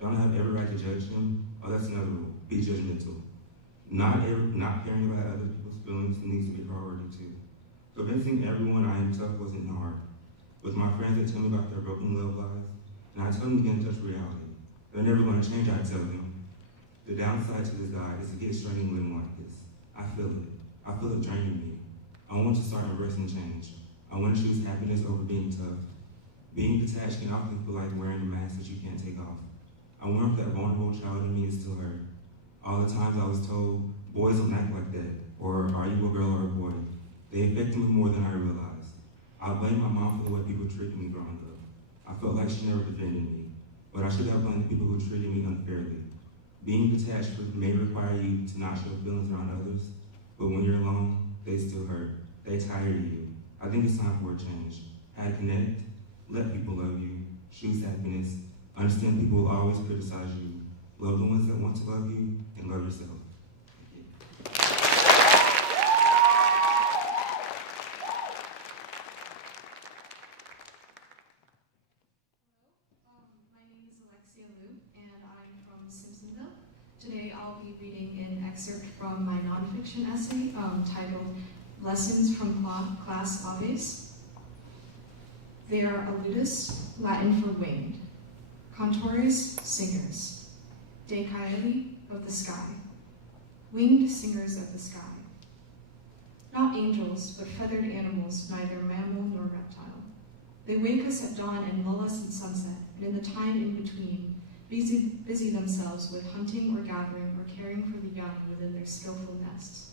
Don't I have every right to judge him? Oh, that's another rule. Be judgmental. Not caring about other people's feelings needs to be a priority too. Convincing everyone I am tough wasn't hard. With my friends that tell me about their broken love lives, and I tell them to get in touch with reality. They're never going to change, I tell them. The downside to this guide is to get straining living like this. I feel it. I feel it draining me. I want to start embracing change. I want to choose happiness over being tough. Being detached can often feel like wearing a mask that you can't take off. I wonder if that vulnerable child in me is still hurt. All the times I was told, boys don't act like that, or are you a girl or a boy? They affected me more than I realized. I blame my mom for the way people treated me growing up. I felt like she never defended me, but I should have blamed the people who treated me unfairly. Being detached may require you to not show feelings around others, but when you're alone, they still hurt. They tire you. I think it's time for a change. Add connect, let people love you, choose happiness, understand people will always criticize you, love the ones that want to love you, and love yourself. My name is Alexia Liu, and I'm from Simpsonville. Today I'll be reading an excerpt from my nonfiction essay titled Lessons from Class Aves. They are aludus, Latin for winged, cantores, singers, de caeli, of the sky, winged singers of the sky. Not angels, but feathered animals, neither mammal nor reptile. They wake us at dawn and lull us at sunset, and in the time in between, busy themselves with hunting or gathering or caring for the young within their skillful nests.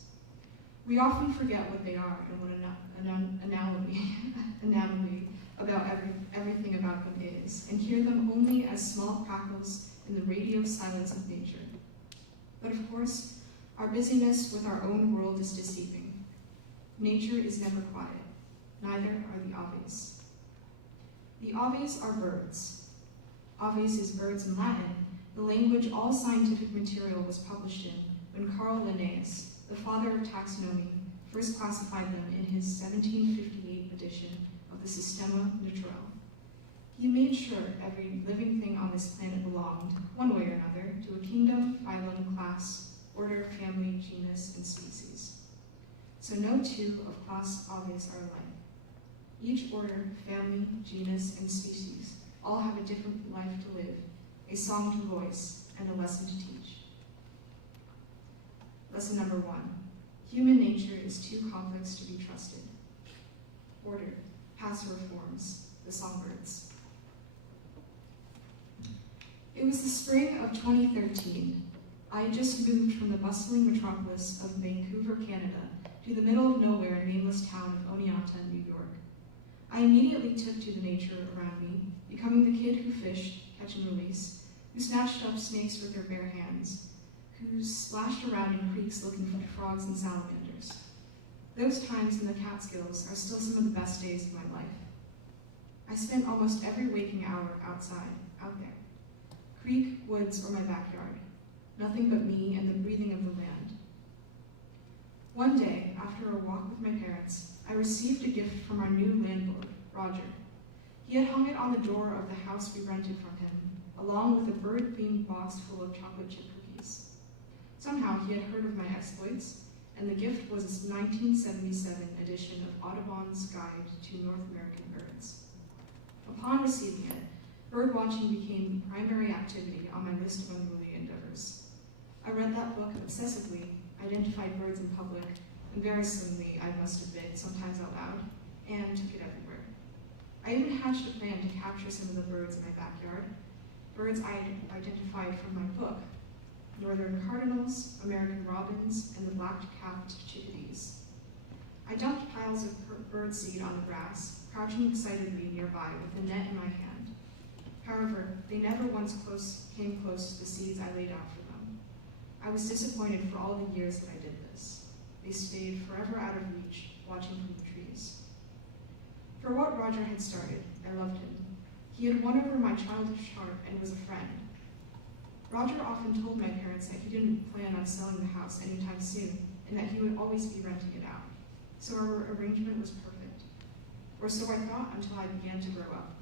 We often forget what they are and what an anatomy about everything about them is, and hear them only as small crackles in the radio silence of nature. But of course, our busyness with our own world is deceiving. Nature is never quiet, neither are the aves. The aves are birds. Aves is birds in Latin, the language all scientific material was published in when Carl Linnaeus, the father of taxonomy, first classified them in his 1758 edition of the Systema Naturae. He made sure every living thing on this planet belonged, one way or another, to a kingdom, phylum, class, order, family, genus, and species. So no two of class aves are alike. Each order, family, genus, and species all have a different life to live, a song to voice, and a lesson to teach. Lesson number 1. Human nature is too complex to be trusted. Order, passive forms, the songbirds. It was the spring of 2013. I had just moved from the bustling metropolis of Vancouver, Canada, to the middle of nowhere nameless town of Oneonta, New York. I immediately took to the nature around me, becoming the kid who fished, catch and release, who snatched up snakes with their bare hands, who splashed around in creeks looking for frogs and salamanders. Those times in the Catskills are still some of the best days of my life. I spent almost every waking hour outside, out there. Creek, woods, or my backyard. Nothing but me and the breathing of the land. One day, after a walk with my parents, I received a gift from our new landlord, Roger. He had hung it on the door of the house we rented from him, along with a bird-themed box full of chocolate chip cookies. Somehow he had heard of my exploits, and the gift was a 1977 edition of Audubon's Guide to North American Birds. Upon receiving it, birdwatching became the primary activity on my list of unruly endeavors. I read that book obsessively, identified birds in public, embarrassingly, I must admit, sometimes out loud, and took it everywhere. I even hatched a plan to capture some of the birds in my backyard, birds I had identified from my book, northern cardinals, American robins, and the black-capped chickadees. I dumped piles of bird seed on the grass, crouching excitedly nearby with a net in my hand. However, they never once came close to the seeds I laid out for them. I was disappointed for all the years that I did this. They stayed forever out of reach, watching from the trees. For what Roger had started, I loved him. He had won over my childish heart and was a friend. Roger often told my parents that he didn't plan on selling the house anytime soon, and that he would always be renting it out. So our arrangement was perfect. Or so I thought until I began to grow up.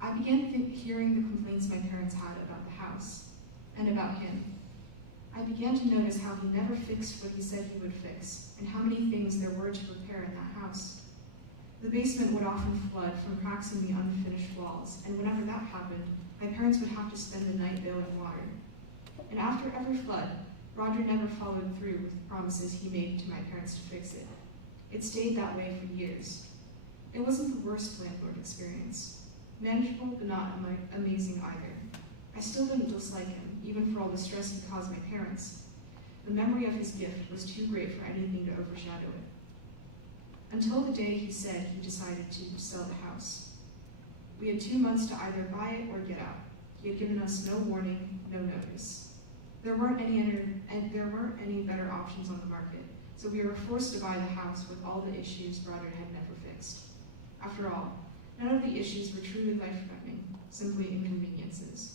I began hearing the complaints my parents had about the house, and about him. I began to notice how he never fixed what he said he would fix, and how many things there were to repair in that house. The basement would often flood from cracks in the unfinished walls, and whenever that happened, my parents would have to spend the night bailing water. And after every flood, Roger never followed through with the promises he made to my parents to fix it. It stayed that way for years. It wasn't the worst landlord experience. Manageable, but not amazing either. I still didn't dislike him, even for all the stress he caused my parents. The memory of his gift was too great for anything to overshadow it. Until the day he said he decided to sell the house. We had 2 months to either buy it or get out. He had given us no warning, no notice. There weren't any better options on the market, so we were forced to buy the house with all the issues Roger had never fixed. After all, none of the issues were truly life-threatening, simply inconveniences.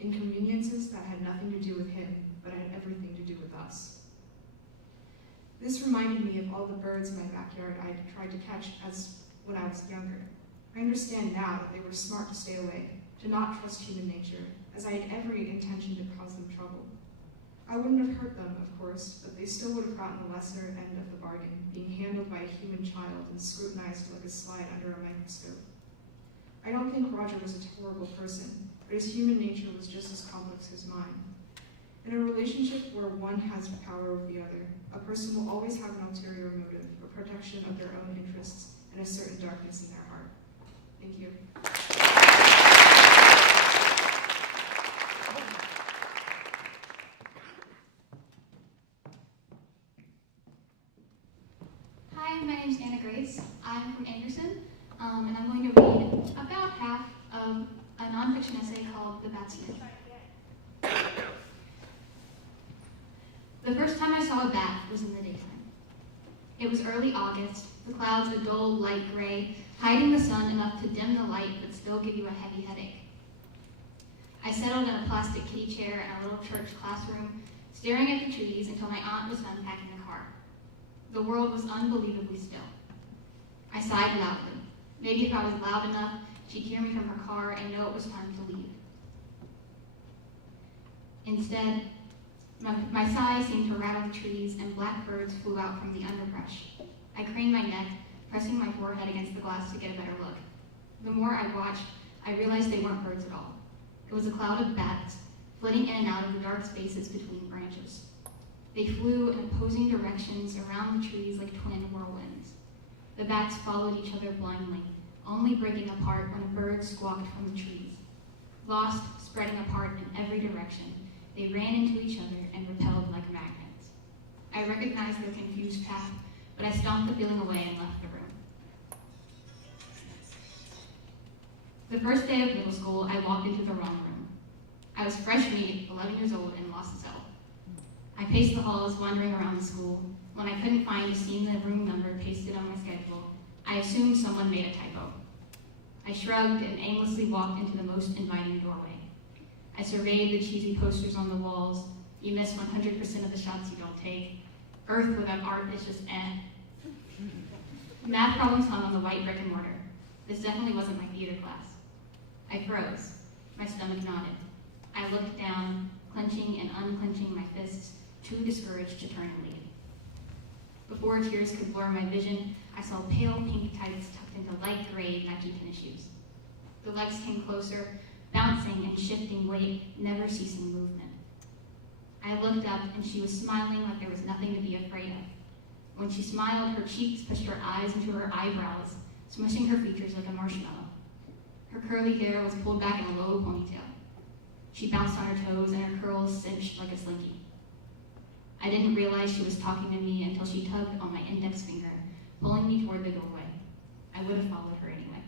Inconveniences that had nothing to do with him, but had everything to do with us. This reminded me of all the birds in my backyard I had tried to catch when I was younger. I understand now that they were smart to stay away, to not trust human nature, as I had every intention to cause them trouble. I wouldn't have hurt them, of course, but they still would have gotten the lesser end of the bargain, being handled by a human child and scrutinized like a slide under a microscope. I don't think Roger was a horrible person, but his human nature was just as complex as mine. In a relationship where one has power over the other, a person will always have an ulterior motive, a protection of their own interests, and a certain darkness in their heart. Thank you. Hi, my name is Anna Grace. I'm from Anderson, and I'm going to read about half of a nonfiction essay called The Batsman. The first time I saw a bat was in the daytime. It was early August, the clouds a dull light gray, hiding the sun enough to dim the light but still give you a heavy headache. I settled in a plastic kiddie chair in a little church classroom, staring at the trees until my aunt was done packing the car. The world was unbelievably still. I sighed loudly. Maybe if I was loud enough, she'd hear me from her car and know it was time to leave. Instead, my sigh seemed to rattle the trees, and black birds flew out from the underbrush. I craned my neck, pressing my forehead against the glass to get a better look. The more I watched, I realized they weren't birds at all. It was a cloud of bats, flitting in and out of the dark spaces between branches. They flew in opposing directions around the trees like twin whirlwinds. The bats followed each other blindly, only breaking apart when a bird squawked from the trees. Lost, spreading apart in every direction, they ran into each other and repelled like magnets. I recognized their confused path, but I stomped the feeling away and left the room. The first day of middle school, I walked into the wrong room. I was fresh meat, 11 years old, and lost the cell. I paced the halls, wandering around the school. When I couldn't find seeing the room number pasted on my schedule, I assumed someone made a typo. I shrugged and aimlessly walked into the most inviting doorway. I surveyed the cheesy posters on the walls. You miss 100% of the shots you don't take. Earth without art is just eh. Math problems hung on the white brick and mortar. This definitely wasn't my theater class. I froze. My stomach knotted. I looked down, clenching and unclenching my fists, too discouraged to turn and leave. Before tears could blur my vision, I saw pale pink tights tucked into light gray Nike tennis shoes. The legs came closer, bouncing and shifting weight, never ceasing movement. I looked up and she was smiling like there was nothing to be afraid of. When she smiled, her cheeks pushed her eyes into her eyebrows, smushing her features like a marshmallow. Her curly hair was pulled back in a low ponytail. She bounced on her toes and her curls cinched like a slinky. I didn't realize she was talking to me until she tugged on my index finger, pulling me toward the doorway. I would have followed her anyway.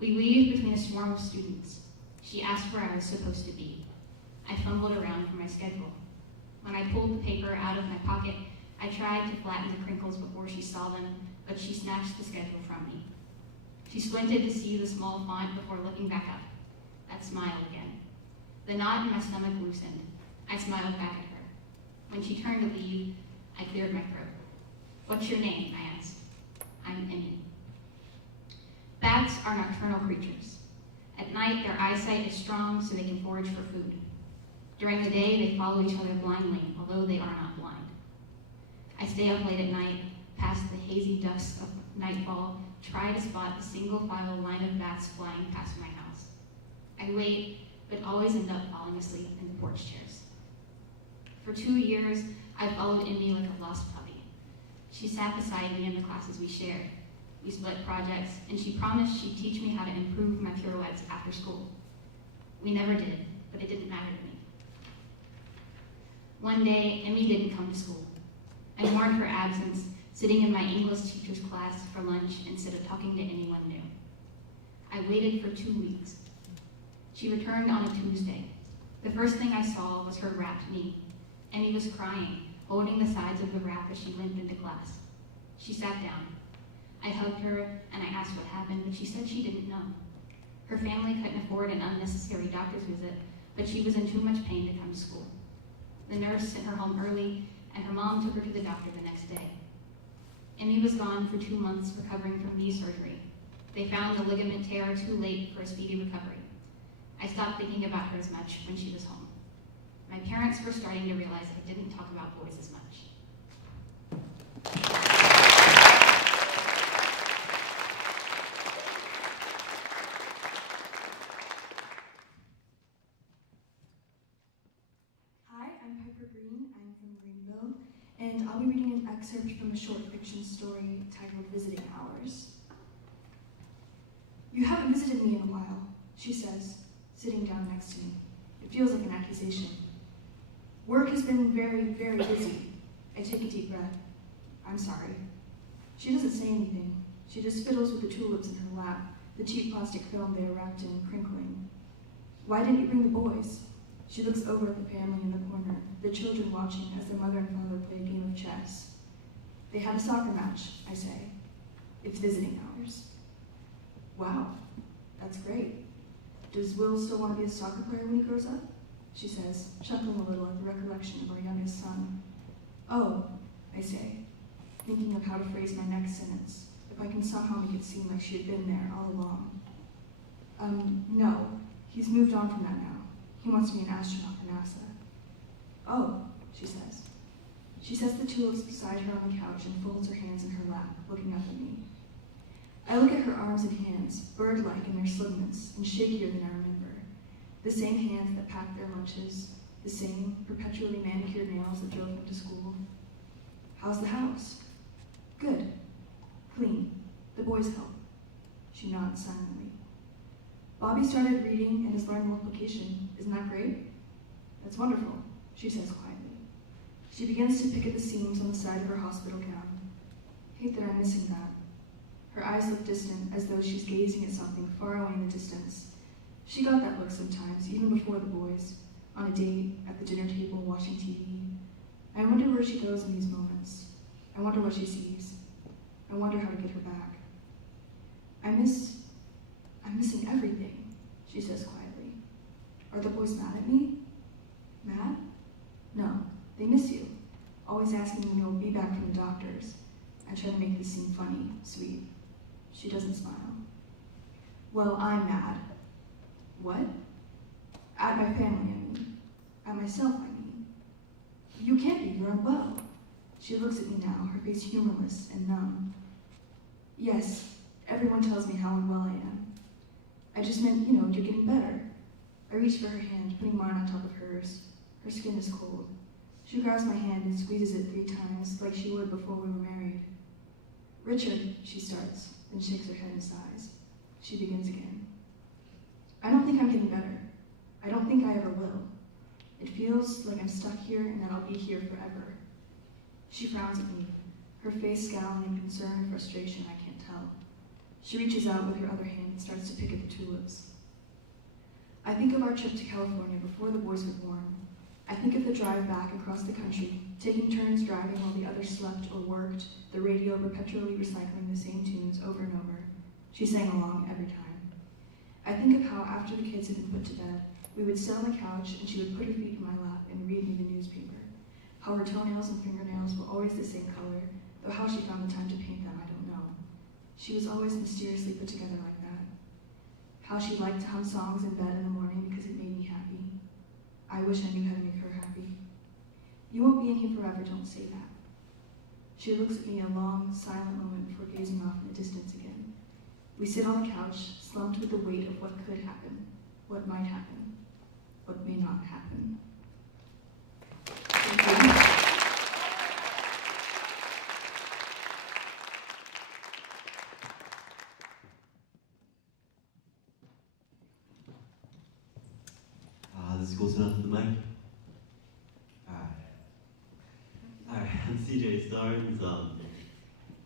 We weaved between a swarm of students. She asked where I was supposed to be. I fumbled around for my schedule. When I pulled the paper out of my pocket, I tried to flatten the crinkles before she saw them, but she snatched the schedule from me. She squinted to see the small font before looking back up. That smile again. The knot in my stomach loosened. I smiled back at her. When she turned to leave, I cleared my throat. "What's your name?" I asked. "I'm Emmy." Bats are nocturnal creatures. At night, their eyesight is strong so they can forage for food. During the day, they follow each other blindly, although they are not blind. I stay up late at night, past the hazy dusk of nightfall, try to spot a single-file line of bats flying past my house. I wait, but always end up falling asleep in the porch chairs. For 2 years, I followed Emmy like a lost puppy. She sat beside me in the classes we shared. We split projects, and she promised she'd teach me how to improve my pirouettes after school. We never did, but it didn't matter to me. One day, Emmy didn't come to school. I mourned her absence, sitting in my English teacher's class for lunch instead of talking to anyone new. I waited for 2 weeks. She returned on a Tuesday. The first thing I saw was her wrapped knee. Emmy was crying, holding the sides of the wrap as she limped into class. She sat down. I hugged her and I asked what happened, but she said she didn't know. Her family couldn't afford an unnecessary doctor's visit, but she was in too much pain to come to school. The nurse sent her home early, and her mom took her to the doctor the next day. Emmy was gone for 2 months recovering from knee surgery. They found the ligament tear too late for a speedy recovery. I stopped thinking about her as much when she was home. My parents were starting to realize I didn't talk about boys as much. Hi, I'm Piper Green. I'm from Greenville, and I'll be reading an excerpt from a short fiction story titled Visiting Hours. "You haven't visited me in a while," she says, sitting down next to me. It feels like an accusation. "Work has been very, very busy." I take a deep breath. "I'm sorry." She doesn't say anything. She just fiddles with the tulips in her lap, the cheap plastic film they are wrapped in crinkling. "Why didn't you bring the boys?" She looks over at the family in the corner, the children watching as their mother and father play a game of chess. "They had a soccer match," I say. "It's visiting hours." "Wow, that's great. Does Will still want to be a soccer player when he grows up?" she says, chuckling a little at the recollection of our youngest son. "Oh," I say, thinking of how to phrase my next sentence, if I can somehow make it seem like she had been there all along. No, he's moved on from that now. He wants to be an astronaut for NASA." "Oh," she says. She sets the tulips beside her on the couch and folds her hands in her lap, looking up at me. I look at her arms and hands, bird-like in their slimness, and shakier than I remember. The same hands that packed their lunches, the same perpetually manicured nails that drove them to school. "How's the house?" "Good. Clean. The boys help." She nods silently. "Bobby started reading and has learned multiplication. Isn't that great?" "That's wonderful," she says quietly. She begins to pick at the seams on the side of her hospital gown. Hate that I'm missing that. Her eyes look distant, as though she's gazing at something far away in the distance. She got that look sometimes, even before the boys, on a date, at the dinner table, watching TV. I wonder where she goes in these moments. I wonder what she sees. I wonder how to get her back. I'm missing everything," she says quietly. "Are the boys mad at me?" "Mad? No, they miss you. Always asking when you'll be back from the doctor's. I try to make this seem funny, sweet." She doesn't smile. "Well, I'm mad." "What?" "At my family, I mean. At myself, I mean." "You can't be, you're unwell." She looks at me now, her face humorless and numb. "Yes, everyone tells me how unwell I am. I just meant, you're getting better." I reach for her hand, putting mine on top of hers. Her skin is cold. She grabs my hand and squeezes it 3 times, like she would before we were married. "Richard," she starts, then shakes her head and sighs. She begins again. "I don't think I'm getting better. I don't think I ever will. It feels like I'm stuck here and that I'll be here forever." She frowns at me, her face scowling in concern and frustration I can't tell. She reaches out with her other hand and starts to pick at the tulips. I think of our trip to California before the boys were born. I think of the drive back across the country, taking turns driving while the others slept or worked, the radio perpetually recycling the same tunes over and over. She sang along every time. I think of how after the kids had been put to bed, we would sit on the couch and she would put her feet in my lap and read me the newspaper. How her toenails and fingernails were always the same color, though how she found the time to paint them, I don't know. She was always mysteriously put together like that. How she liked to hum songs in bed in the morning because it made me happy. I wish I knew how to make her happy. You won't be in here forever, don't say that. She looks at me a long, silent moment before gazing off in the distance again. We sit on the couch, slumped with the weight of what could happen, what might happen, what may not happen. Thank you. This is close enough to the mic? Alright, I'm CJ Starnes.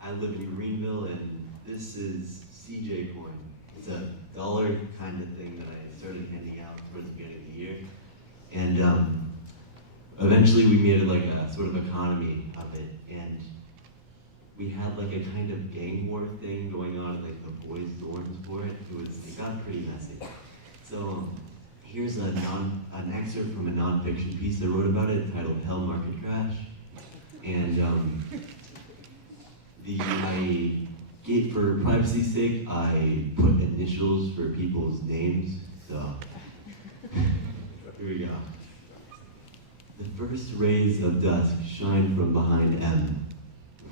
I live in Greenville, and this is CJ coin. It's a dollar kind of thing that I started handing out towards the beginning of the year. And eventually we made it like a sort of economy of it, and we had like a kind of gang war thing going on at like the boys' dorms for it. It got pretty messy. So here's an excerpt from a nonfiction piece I wrote about it titled Hell Market Crash. And for privacy's sake, I put initials for people's names. So here we go. The first rays of dusk shine from behind M,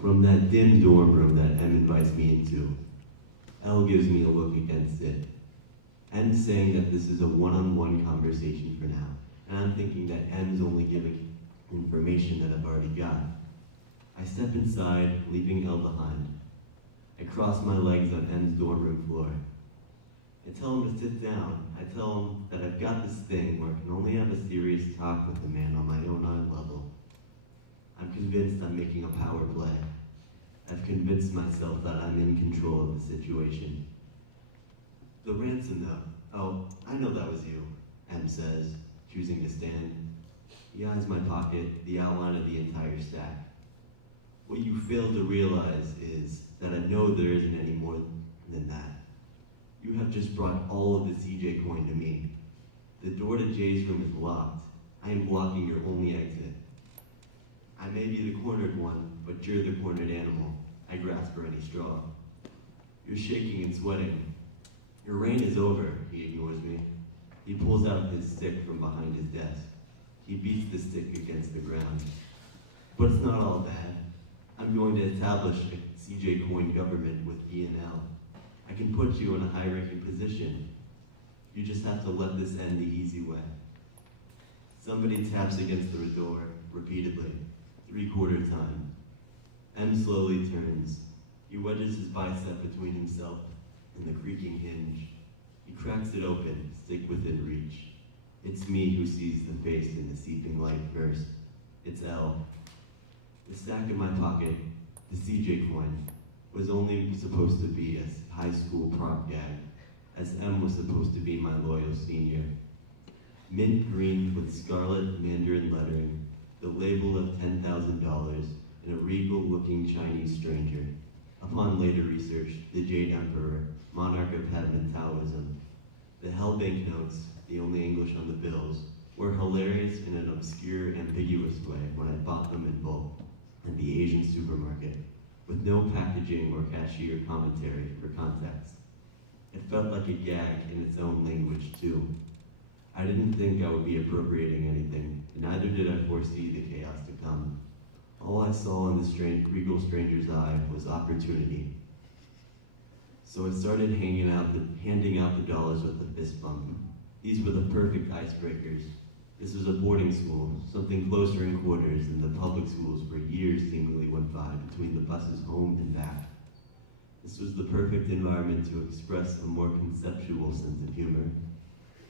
from that dim dorm room that M invites me into. L gives me a look against it. M's saying that this is a one-on-one conversation for now, and I'm thinking that M's only giving information that I've already got. I step inside, leaving L behind. I cross my legs on M's dorm room floor. I tell him to sit down. I tell him that I've got this thing where I can only have a serious talk with a man on my own eye level. I'm convinced I'm making a power play. I've convinced myself that I'm in control of the situation. The ransom note. Oh, I know that was you, M says, choosing to stand. He eyes my pocket, the outline of the entire stack. What you fail to realize is that I know there isn't any more than that. You have just brought all of the CJ coin to me. The door to Jay's room is locked. I am blocking your only exit. I may be the cornered one, but you're the cornered animal. I grasp for any straw. You're shaking and sweating. Your reign is over, he ignores me. He pulls out his stick from behind his desk. He beats the stick against the ground. But it's not all bad. I'm going to establish a CJ coin government with E&L. I can put you in a high-ranking position. You just have to let this end the easy way. Somebody taps against the door repeatedly, 3/4 time. M slowly turns. He wedges his bicep between himself and the creaking hinge. He cracks it open, stick within reach. It's me who sees the face in the seeping light first. It's L. The stack in my pocket, the CJ coin, was only supposed to be a high school prop gag, as M was supposed to be my loyal senior. Mint green with scarlet Mandarin lettering, the label of $10,000, and a regal-looking Chinese stranger. Upon later research, the Jade Emperor, monarch of Padman Taoism. The Hell banknotes, the only English on the bills, were hilarious in an obscure, ambiguous way when I bought them in bulk at the Asian supermarket, with no packaging or cashier commentary for context. It felt like a gag in its own language, too. I didn't think I would be appropriating anything, and neither did I foresee the chaos to come. All I saw in the regal stranger's eye was opportunity. So I started handing out the dollars with a fist bump. These were the perfect icebreakers. This was a boarding school, something closer in quarters than the public schools where years seemingly went by between the buses home and back. This was the perfect environment to express a more conceptual sense of humor,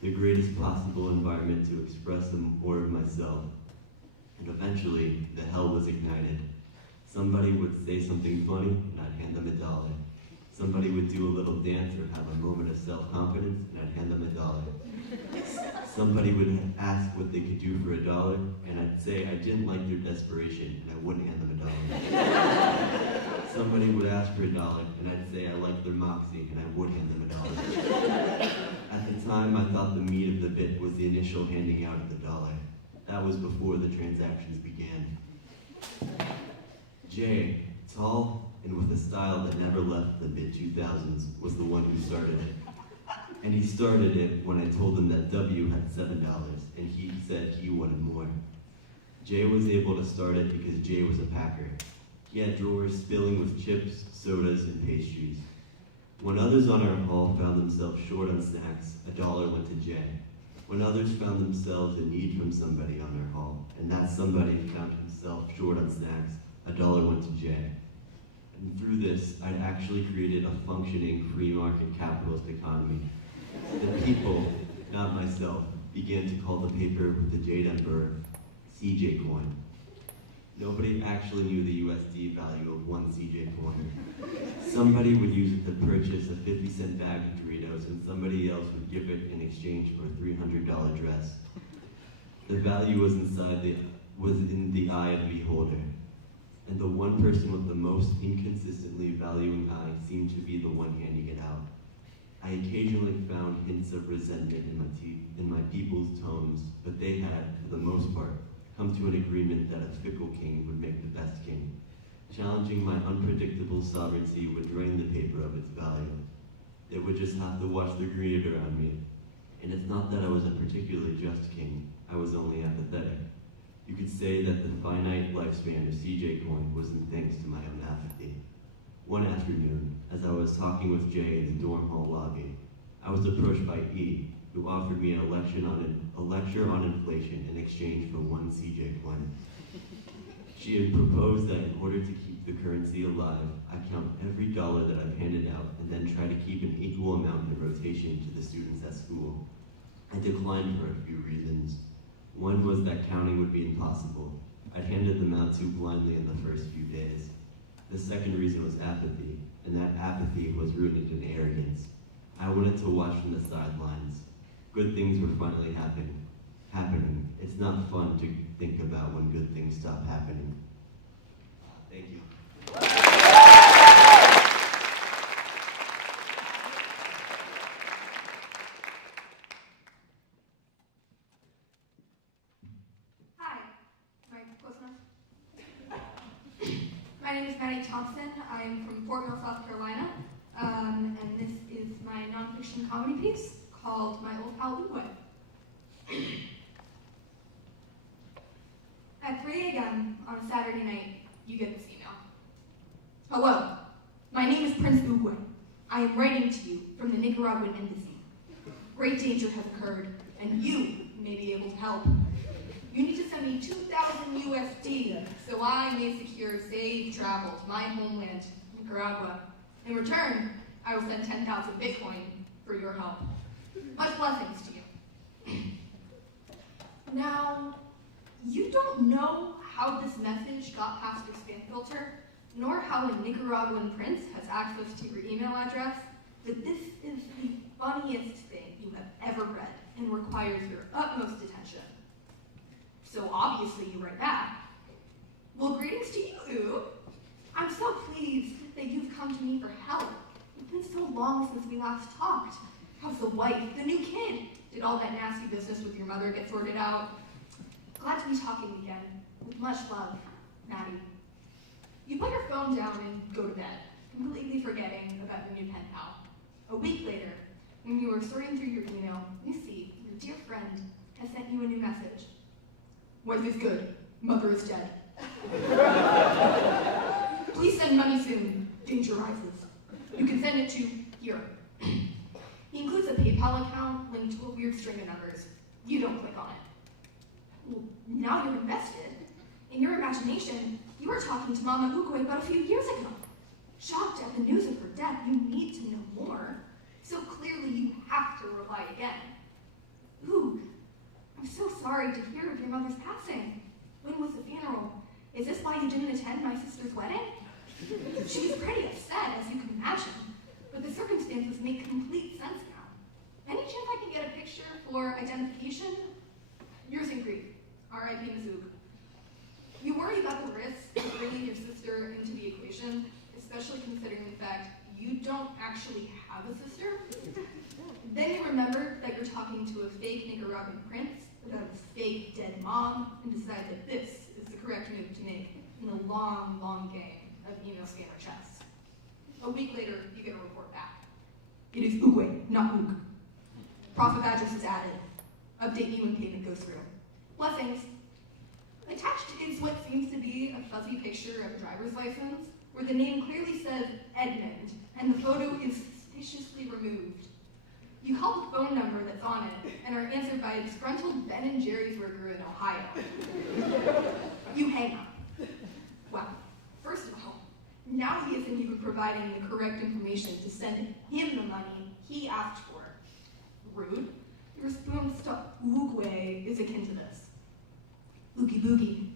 the greatest possible environment to express more of myself. And eventually, the hell was ignited. Somebody would say something funny, and I'd hand them $1. Somebody would do a little dance or have a moment of self-confidence, and I'd hand them $1. Somebody would ask what they could do for $1, and I'd say I didn't like their desperation, and I wouldn't hand them $1. Somebody would ask for $1, and I'd say I liked their moxie, and I would hand them $1. At the time, I thought the meat of the bit was the initial handing out of the dollar. That was before the transactions began. Jay, tall and with a style that never left the mid-2000s, was the one who started it. And he started it when I told him that W had $7, and he said he wanted more. Jay was able to start it because Jay was a packer. He had drawers spilling with chips, sodas, and pastries. When others on our hall found themselves short on snacks, $1 went to Jay. When others found themselves in need from somebody on our hall, and that somebody found himself short on snacks, $1 went to Jay. And through this, I'd actually created a functioning free market capitalist economy. The people, not myself, began to call the paper with the Jade Emperor CJ coin. Nobody actually knew the USD value of one CJ coin. Somebody would use it to purchase a 50-cent bag of Doritos, and somebody else would give it in exchange for a $300 dress. The value was in the eye of the beholder, and the one person with the most inconsistently valuing eye seemed to be the one handing it out. I occasionally found hints of resentment in my people's tones, but they had, for the most part, come to an agreement that a fickle king would make the best king. Challenging my unpredictable sovereignty would drain the paper of its value. It would just have to watch the greed around me. And it's not that I was a particularly just king, I was only apathetic. You could say that the finite lifespan of CJ coin was in thanks to my own apathy. One afternoon, as I was talking with Jay in the dorm hall lobby, I was approached by E, who offered me a lecture on inflation in exchange for one CJ coin. She had proposed that in order to keep the currency alive, I count every dollar that I've handed out and then try to keep an equal amount in rotation to the students at school. I declined for a few reasons. One was that counting would be impossible. I'd handed them out too blindly in the first few days. The second reason was apathy, and that apathy was rooted in arrogance. I wanted to watch from the sidelines. Good things were finally happening. It's not fun to think about when good things stop happening. Thank you. Hi, am I close enough? My name is Maddie Thompson. I'm from Fort Mill, South Carolina, and this is my nonfiction comedy piece called My Old Pal Uwe. At 3 a.m. on a Saturday night, you get this email. Hello, my name is Prince Uwe. I am writing to you from the Nicaraguan embassy. Great danger has occurred, and you may be able to help. You need to send me 2,000 USD so I may secure safe travel to my homeland, Nicaragua. In return, I will send 10,000 Bitcoin for your help. Much blessings to you. Now, you don't know how this message got past your spam filter, nor how a Nicaraguan prince has access to your email address, but this is the funniest thing you have ever read and requires your utmost attention. So obviously you write back, well, greetings to you. I'm so pleased that you've come to me for help. It's been so long since we last talked. How's the wife, the new kid? Did all that nasty business with your mother get sorted out? Glad to be talking again. With much love, Maddie. You put your phone down and go to bed, completely forgetting about your new pen pal. A week later, when you were sorting through your email, you see your dear friend has sent you a new message. Wife is good. Mother is dead. Please send money soon. Danger rises. You can send it to here. He includes a PayPal account linked to a weird string of numbers. You don't click on it. Well, now you're invested. In your imagination, you were talking to Mama Uguay about a few years ago. Shocked at the news of her death, you need to know more. So clearly you have to rely again. Ooh, I'm so sorry to hear of your mother's passing. When was the funeral? Is this why you didn't attend my sister's wedding? She's pretty upset, as you can imagine, but the circumstances make complete sense now. Any chance I can get a picture for identification? Yours in Greek, R.I.P. Mizoug. You worry about the risk of bringing your sister into the equation, especially considering the fact you don't actually have a sister. Then you remember that you're talking to a fake Nicaraguan prince about his fake dead mom and decide that this is the correct move to make in the long, long game of email scammer chess. A week later, you get a report back. It is Uguay, not Ug. Profit address is added. Update me when payment goes through. Blessings. Attached is what seems to be a fuzzy picture of a driver's license, where the name clearly says Edmund, and the photo is suspiciously removed. You call the phone number that's on it, and are answered by a disgruntled Ben & Jerry's worker in Ohio. You hang up. Well, first of all, now he isn't even providing the correct information to send him the money he asked for. Rude. Your response to Uguay is akin to this. Oogie boogie.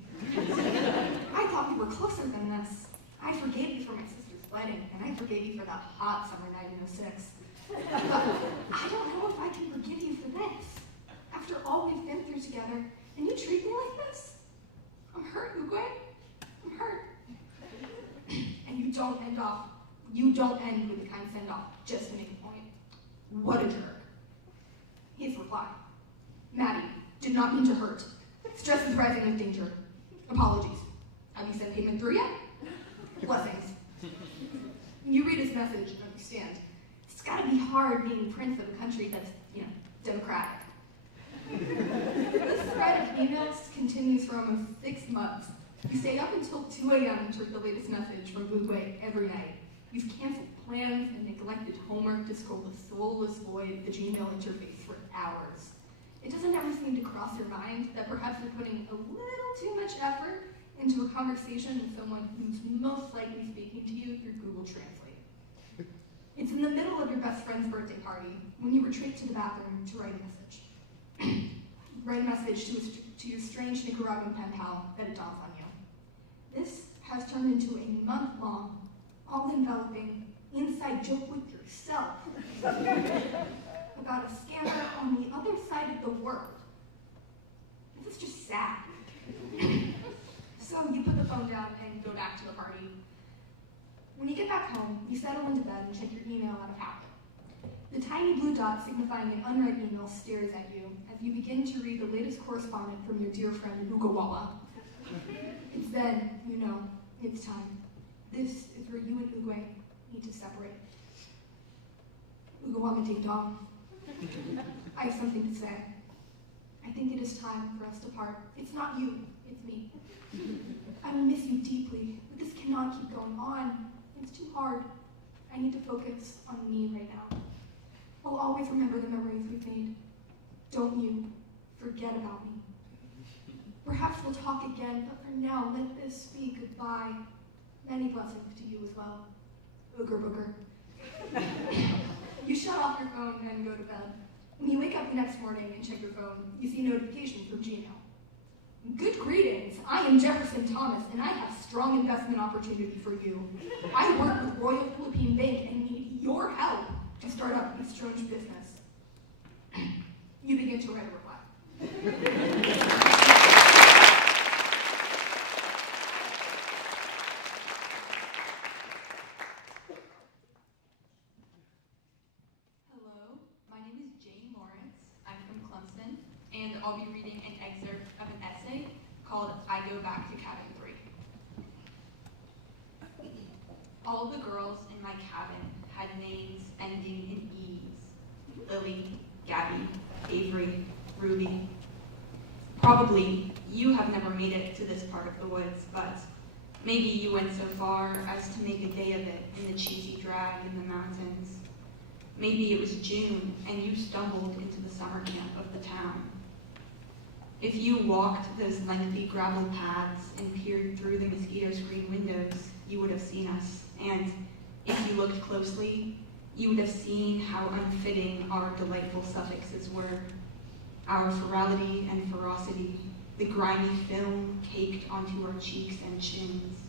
I thought we were closer than this. I forgave you for my sister's wedding, and I forgave you for that hot summer night in 06. But I don't know if I can forgive you for this. After all we've been through together, and you treat me like this? I'm hurt, Uguay. I'm hurt. And you don't end with the kind send-off just to make a point. What a jerk. His reply. Maddie, did not mean to hurt. Stress is rising with danger. Apologies. Have you sent payment through yet? Blessings. You read his message and understand. It's gotta be hard being prince of a country that's, democratic. This thread of emails continues for almost 6 months. You stay up until 2 a.m. to read the latest message from Uguay every night. You've canceled plans and neglected homework to scroll the soulless void of the Gmail interface for hours. It doesn't ever seem to cross your mind that perhaps you're putting a little too much effort into a conversation with someone who's most likely speaking to you through Google Translate. It's in the middle of your best friend's birthday party when you retreat to the bathroom to write a message. Write a message to your strange Nicaraguan pen pal that it dawns on you. This has turned into a month-long, all-enveloping, inside joke with yourself about a scammer on the other side of the world. This is just sad. So you put the phone down and go back to the party. When you get back home, you settle into bed and check your email out of habit. The tiny blue dot signifying an unread email stares at you as you begin to read the latest correspondence from your dear friend Ugawala. It's then you know it's time. This is where you and Uguay need to separate. Ugawama ding dong. I have something to say. I think it is time for us to part. It's not you, it's me. I will miss you deeply, but this cannot keep going on. It's too hard. I need to focus on me right now. I'll always remember the memories we've made. Don't you forget about me. Perhaps we'll talk again, but for now, let this be goodbye. Many blessings to you as well. Booger booger. You shut off your phone and go to bed. When you wake up the next morning and check your phone, you see notifications from Gmail. Good greetings. I am Jefferson Thomas, and I have strong investment opportunity for you. I work with Royal Philippine Bank and need your help to start up this strange business. You begin to write a reply. And I'll be reading an excerpt of an essay called I Go Back to Cabin 3. All the girls in my cabin had names ending in E's. Lily, Gabby, Avery, Ruby. Probably you have never made it to this part of the woods, but maybe you went so far as to make a day of it in the cheesy drag in the mountains. Maybe it was June and you stumbled into the summer camp of the town. If you walked those lengthy gravel paths and peered through the mosquito-screened windows, you would have seen us. And if you looked closely, you would have seen how unfitting our delightful suffixes were. Our ferality and ferocity, the grimy film caked onto our cheeks and chins.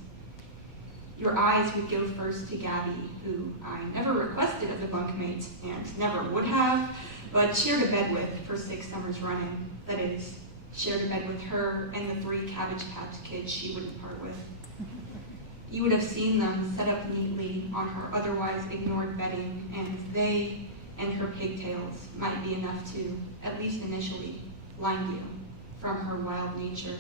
Your eyes would go first to Gabby, who I never requested as a bunkmate, and never would have, but shared a bed with for 6 summers running. That is, shared a bed with her and the 3 Cabbage Patch kids she wouldn't part with. You would have seen them set up neatly on her otherwise ignored bedding, and they and her pigtails might be enough to, at least initially, blind you from her wild nature.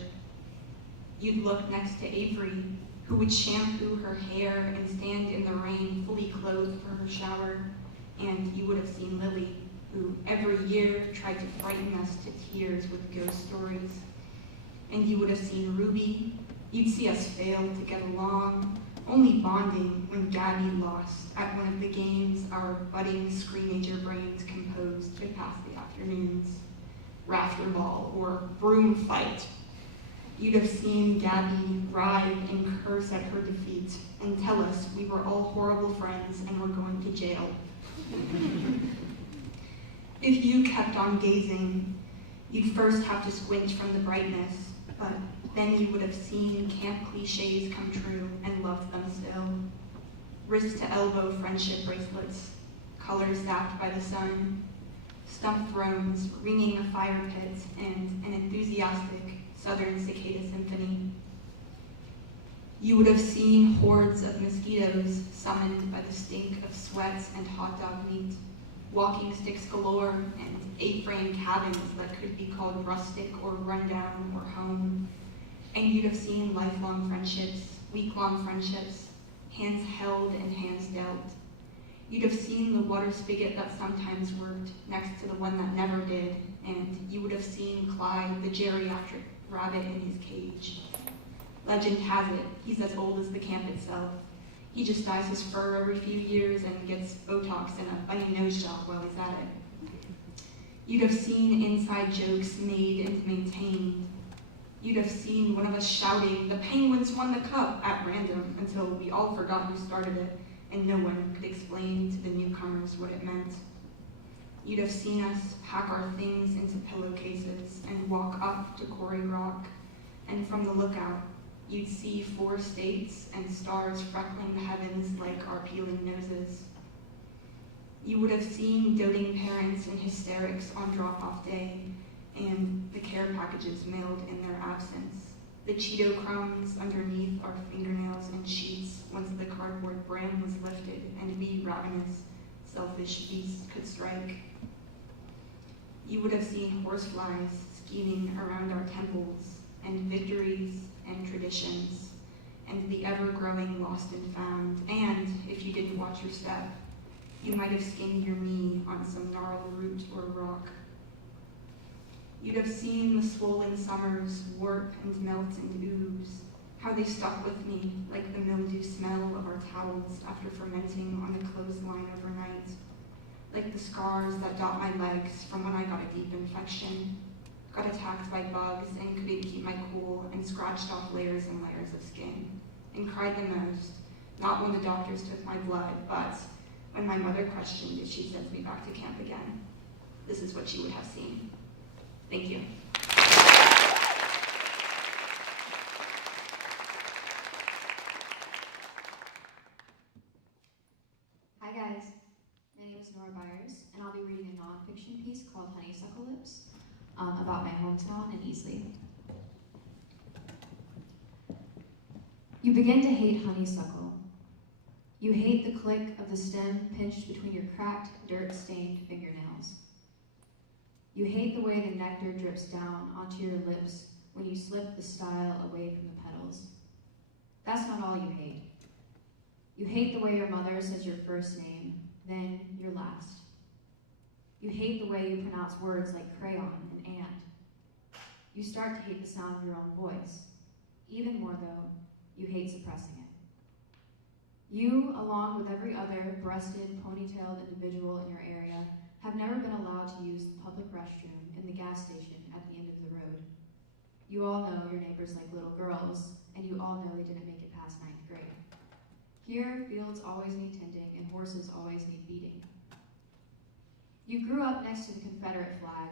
You'd look next to Avery, who would shampoo her hair and stand in the rain fully clothed for her shower, and you would have seen Lily, who every year tried to frighten us to tears with ghost stories. And you would have seen Ruby. You'd see us fail to get along, only bonding when Gabby lost at one of the games our budding screenager brains composed to pass the afternoons, rafter ball or broom fight. You'd have seen Gabby writhe and curse at her defeat and tell us we were all horrible friends and were going to jail. If you kept on gazing, you'd first have to squint from the brightness, but then you would have seen camp cliches come true and loved them still. Wrist to elbow friendship bracelets, colors zapped by the sun, stump thrones ringing a fire pit, and an enthusiastic southern cicada symphony. You would have seen hordes of mosquitoes summoned by the stink of sweat and hot dog meat, walking sticks galore, and 8-frame cabins that could be called rustic or rundown or home. And you'd have seen lifelong friendships, week-long friendships, hands held and hands dealt. You'd have seen the water spigot that sometimes worked next to the one that never did, and you would have seen Clyde, the geriatric rabbit in his cage. Legend has it, he's as old as the camp itself. He just dyes his fur every few years and gets Botox and a bunny nose job while he's at it. You'd have seen inside jokes made and maintained. You'd have seen one of us shouting, "The Penguins won the cup," at random until we all forgot who started it and no one could explain to the newcomers what it meant. You'd have seen us pack our things into pillowcases and walk up to Quarry Rock, and from the lookout, you'd see 4 states and stars freckling the heavens like our peeling noses. You would have seen doting parents in hysterics on drop-off day, and the care packages mailed in their absence, the Cheeto crumbs underneath our fingernails and sheets once the cardboard brand was lifted and we ravenous, selfish beasts could strike. You would have seen horseflies scheming around our temples, and victories and traditions, and the ever-growing lost and found, and, if you didn't watch your step, you might have skinned your knee on some gnarled root or rock. You'd have seen the swollen summers warp and melt and ooze, how they stuck with me like the mildew smell of our towels after fermenting on a clothesline overnight, like the scars that dot my legs from when I got a deep infection, got attacked by bugs and couldn't keep my cool and scratched off layers and layers of skin, and cried the most, not when the doctors took my blood, but when my mother questioned if she'd send me back to camp again. This is what she would have seen. Thank you. Hi guys, my name is Nora Byers, and I'll be reading a nonfiction piece called Honeysuckle Lips about my hometown in Easley. You begin to hate honeysuckle. You hate the click of the stem pinched between your cracked, dirt-stained fingernails. You hate the way the nectar drips down onto your lips when you slip the style away from the petals. That's not all you hate. You hate the way your mother says your first name, then your last. You hate the way you pronounce words like crayon and and. You start to hate the sound of your own voice. Even more, though, you hate suppressing it. You, along with every other breasted, ponytailed individual in your area, have never been allowed to use the public restroom in the gas station at the end of the road. You all know your neighbors like little girls, and you all know they didn't make it past 9th grade. Here, fields always need tending, and horses always need beating. You grew up next to the Confederate flag.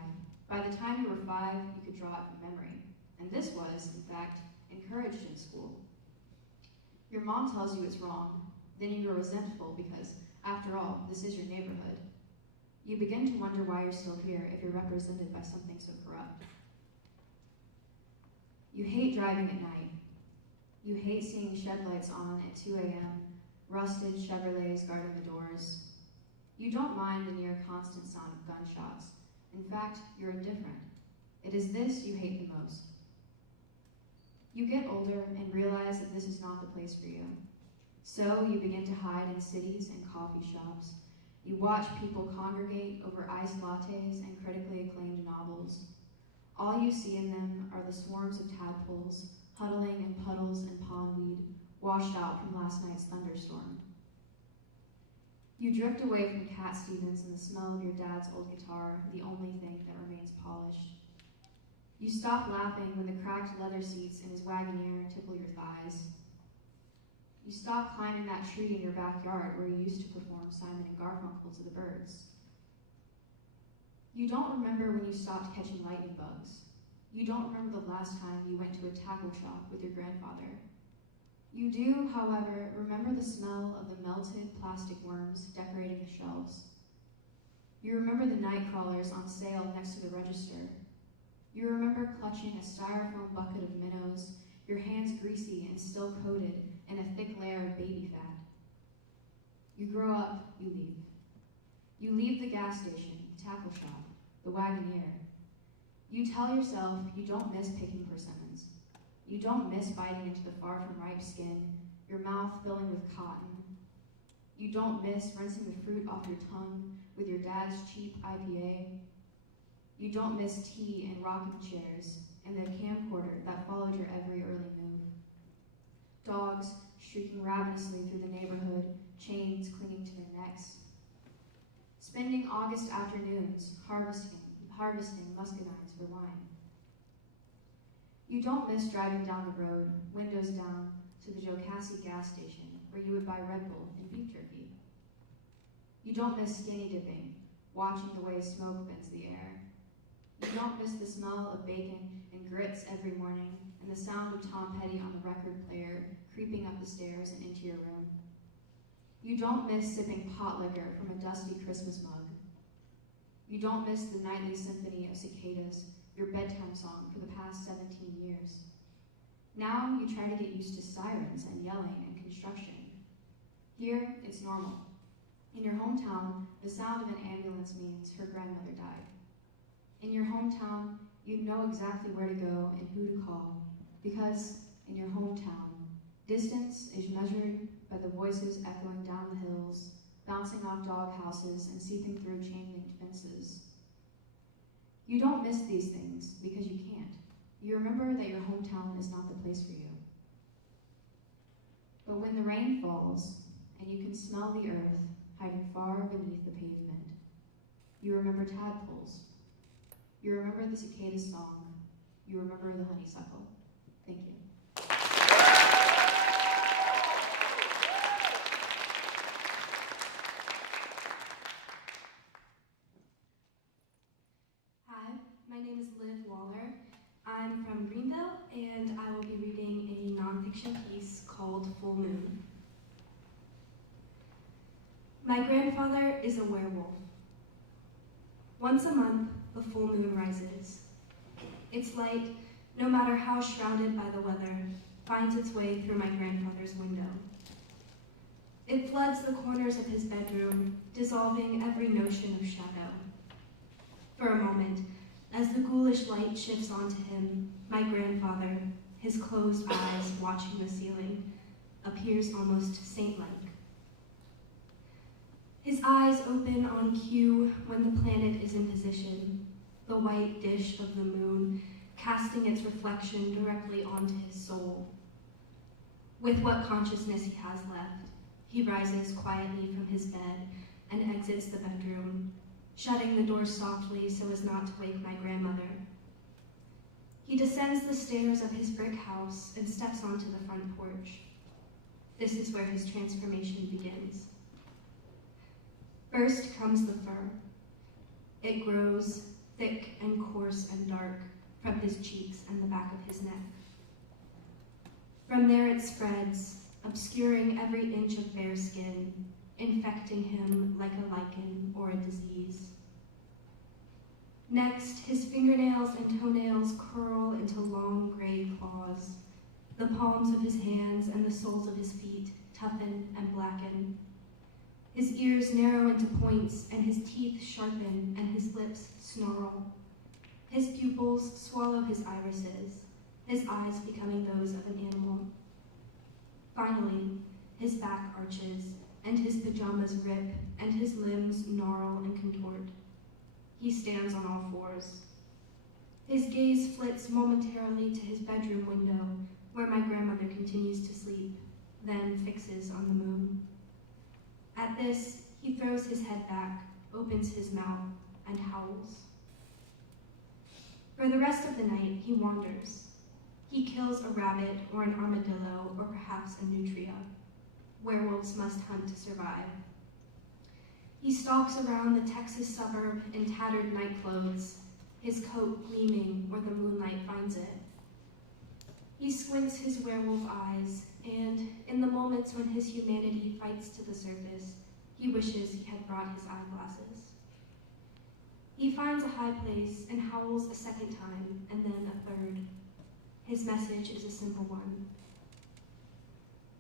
By the time you were 5, you could draw it from memory, and this was, in fact, encouraged in school. Your mom tells you it's wrong, then you are resentful because, after all, this is your neighborhood. You begin to wonder why you're still here if you're represented by something so corrupt. You hate driving at night. You hate seeing shed lights on at 2 a.m., rusted Chevrolets guarding the doors. You don't mind the near constant sound of gunshots. In fact, you're indifferent. It is this you hate the most. You get older and realize that this is not the place for you. So you begin to hide in cities and coffee shops. You watch people congregate over iced lattes and critically acclaimed novels. All you see in them are the swarms of tadpoles, huddling in puddles and pondweed, washed out from last night's thunderstorm. You drift away from Cat Stevens and the smell of your dad's old guitar, the only thing that remains polished. You stop laughing when the cracked leather seats in his Wagoneer tickle your thighs. You stop climbing that tree in your backyard where you used to perform Simon and Garfunkel to the birds. You don't remember when you stopped catching lightning bugs. You don't remember the last time you went to a tackle shop with your grandfather. You do, however, remember the smell of the melted plastic worms decorating the shelves. You remember the night crawlers on sale next to the register. You remember clutching a styrofoam bucket of minnows, your hands greasy and still coated in a thick layer of baby fat. You grow up, you leave. You leave the gas station, the tackle shop, the Wagoneer. You tell yourself you don't miss picking persimmons. You don't miss biting into the far from ripe skin, your mouth filling with cotton. You don't miss rinsing the fruit off your tongue with your dad's cheap IPA. You don't miss tea and rocking chairs and the camcorder that followed your every early move. Dogs shrieking ravenously through the neighborhood, chains clinging to their necks. Spending August afternoons harvesting muscadines for wine. You don't miss driving down the road, windows down, to the Jocassee gas station where you would buy Red Bull and beef jerky. You don't miss skinny dipping, watching the way smoke bends the air. You don't miss the smell of bacon and grits every morning and the sound of Tom Petty on the record player creeping up the stairs and into your room. You don't miss sipping pot liquor from a dusty Christmas mug. You don't miss the nightly symphony of cicadas, your bedtime song for the past 17 years. Now you try to get used to sirens and yelling and construction. Here, it's normal. In your hometown, the sound of an ambulance means her grandmother died. In your hometown, you know exactly where to go and who to call, because in your hometown, distance is measured by the voices echoing down the hills, bouncing off dog houses and seeping through chain-linked fences. You don't miss these things because you can't. You remember that your hometown is not the place for you. But when the rain falls and you can smell the earth hiding far beneath the pavement, you remember tadpoles. You remember the cicada song. You remember the honeysuckle. Thank you. Hi, my name is Liv Waller. I'm from Greenville, and I will be reading a nonfiction piece called Full Moon. My grandfather is a werewolf. Once a month, the full moon rises. Its light, no matter how shrouded by the weather, finds its way through my grandfather's window. It floods the corners of his bedroom, dissolving every notion of shadow. For a moment, as the ghoulish light shifts onto him, my grandfather, his closed eyes watching the ceiling, appears almost saint-like. His eyes open on cue when the planet is in position, the white dish of the moon casting its reflection directly onto his soul. With what consciousness he has left, he rises quietly from his bed and exits the bedroom, shutting the door softly so as not to wake my grandmother. He descends the stairs of his brick house and steps onto the front porch. This is where his transformation begins. First comes the fur. It grows thick and coarse and dark from his cheeks and the back of his neck. From there it spreads, obscuring every inch of bare skin, infecting him like a lichen or a disease. Next, his fingernails and toenails curl into long gray claws. The palms of his hands and the soles of his feet toughen and blacken. His ears narrow into points, and his teeth sharpen, and his lips snarl. His pupils swallow his irises, his eyes becoming those of an animal. Finally, his back arches, and his pajamas rip, and his limbs gnarl and contort. He stands on all fours. His gaze flits momentarily to his bedroom window, where my grandmother continues to sleep, then fixes on the moon. At this, he throws his head back, opens his mouth, and howls. For the rest of the night, he wanders. He kills a rabbit or an armadillo or perhaps a nutria. Werewolves must hunt to survive. He stalks around the Texas suburb in tattered nightclothes, his coat gleaming where the moonlight finds it. He squints his werewolf eyes, and in the moments when his humanity fights to the surface, he wishes he had brought his eyeglasses. He finds a high place and howls a second time, and then a third. His message is a simple one.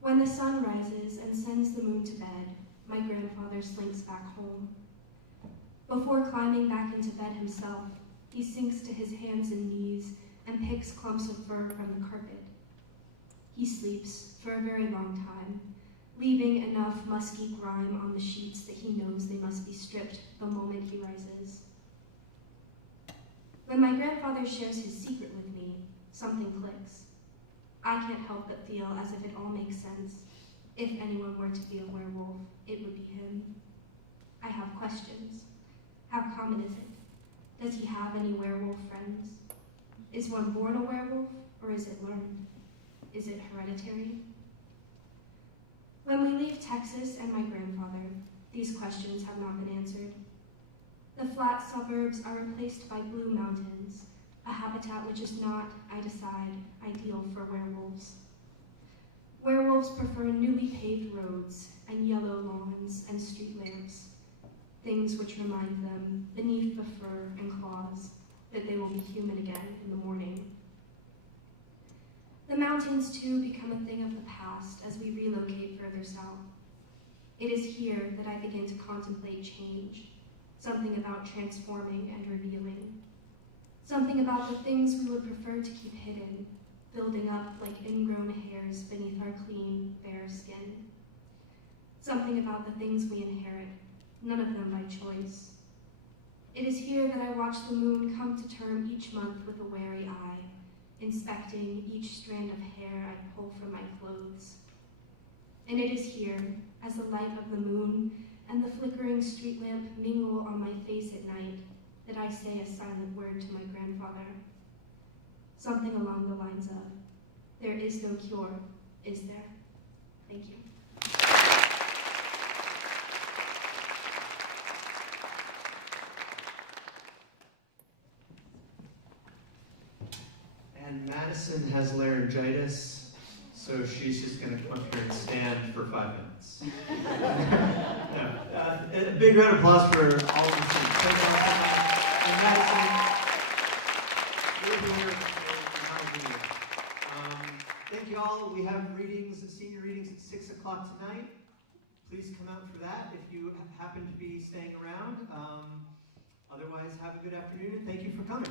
When the sun rises and sends the moon to bed, my grandfather slinks back home. Before climbing back into bed himself, he sinks to his hands and knees and picks clumps of fur from the carpet. He sleeps for a very long time, leaving enough musky grime on the sheets that he knows they must be stripped the moment he rises. When my grandfather shares his secret with me, something clicks. I can't help but feel as if it all makes sense. If anyone were to be a werewolf, it would be him. I have questions. How common is it? Does he have any werewolf friends? Is one born a werewolf, or is it learned? Is it hereditary? When we leave Texas and my grandfather, these questions have not been answered. The flat suburbs are replaced by blue mountains, a habitat which is not, I decide, ideal for werewolves. Werewolves prefer newly paved roads and yellow lawns and street lamps, things which remind them, beneath the fur and claws, that they will be human again in the morning. The mountains, too, become a thing of the past as we relocate further south. It is here that I begin to contemplate change, something about transforming and revealing, something about the things we would prefer to keep hidden, building up like ingrown hairs beneath our clean, bare skin. Something about the things we inherit, none of them by choice. It is here that I watch the moon come to term each month with a wary eye, inspecting each strand of hair I pull from my clothes. And it is here, as the light of the moon and the flickering street lamp mingle on my face at night, that I say a silent word to my grandfather. Something along the lines of, "There is no cure, is there?" Thank you. And Madison has laryngitis, so she's just going to come up here and stand for 5 minutes. A big round of applause for all of the students. And Madison, you're here for thank you all. We have readings, senior readings at 6 o'clock tonight. Please come out for that if you happen to be staying around. Otherwise, have a good afternoon, and thank you for coming.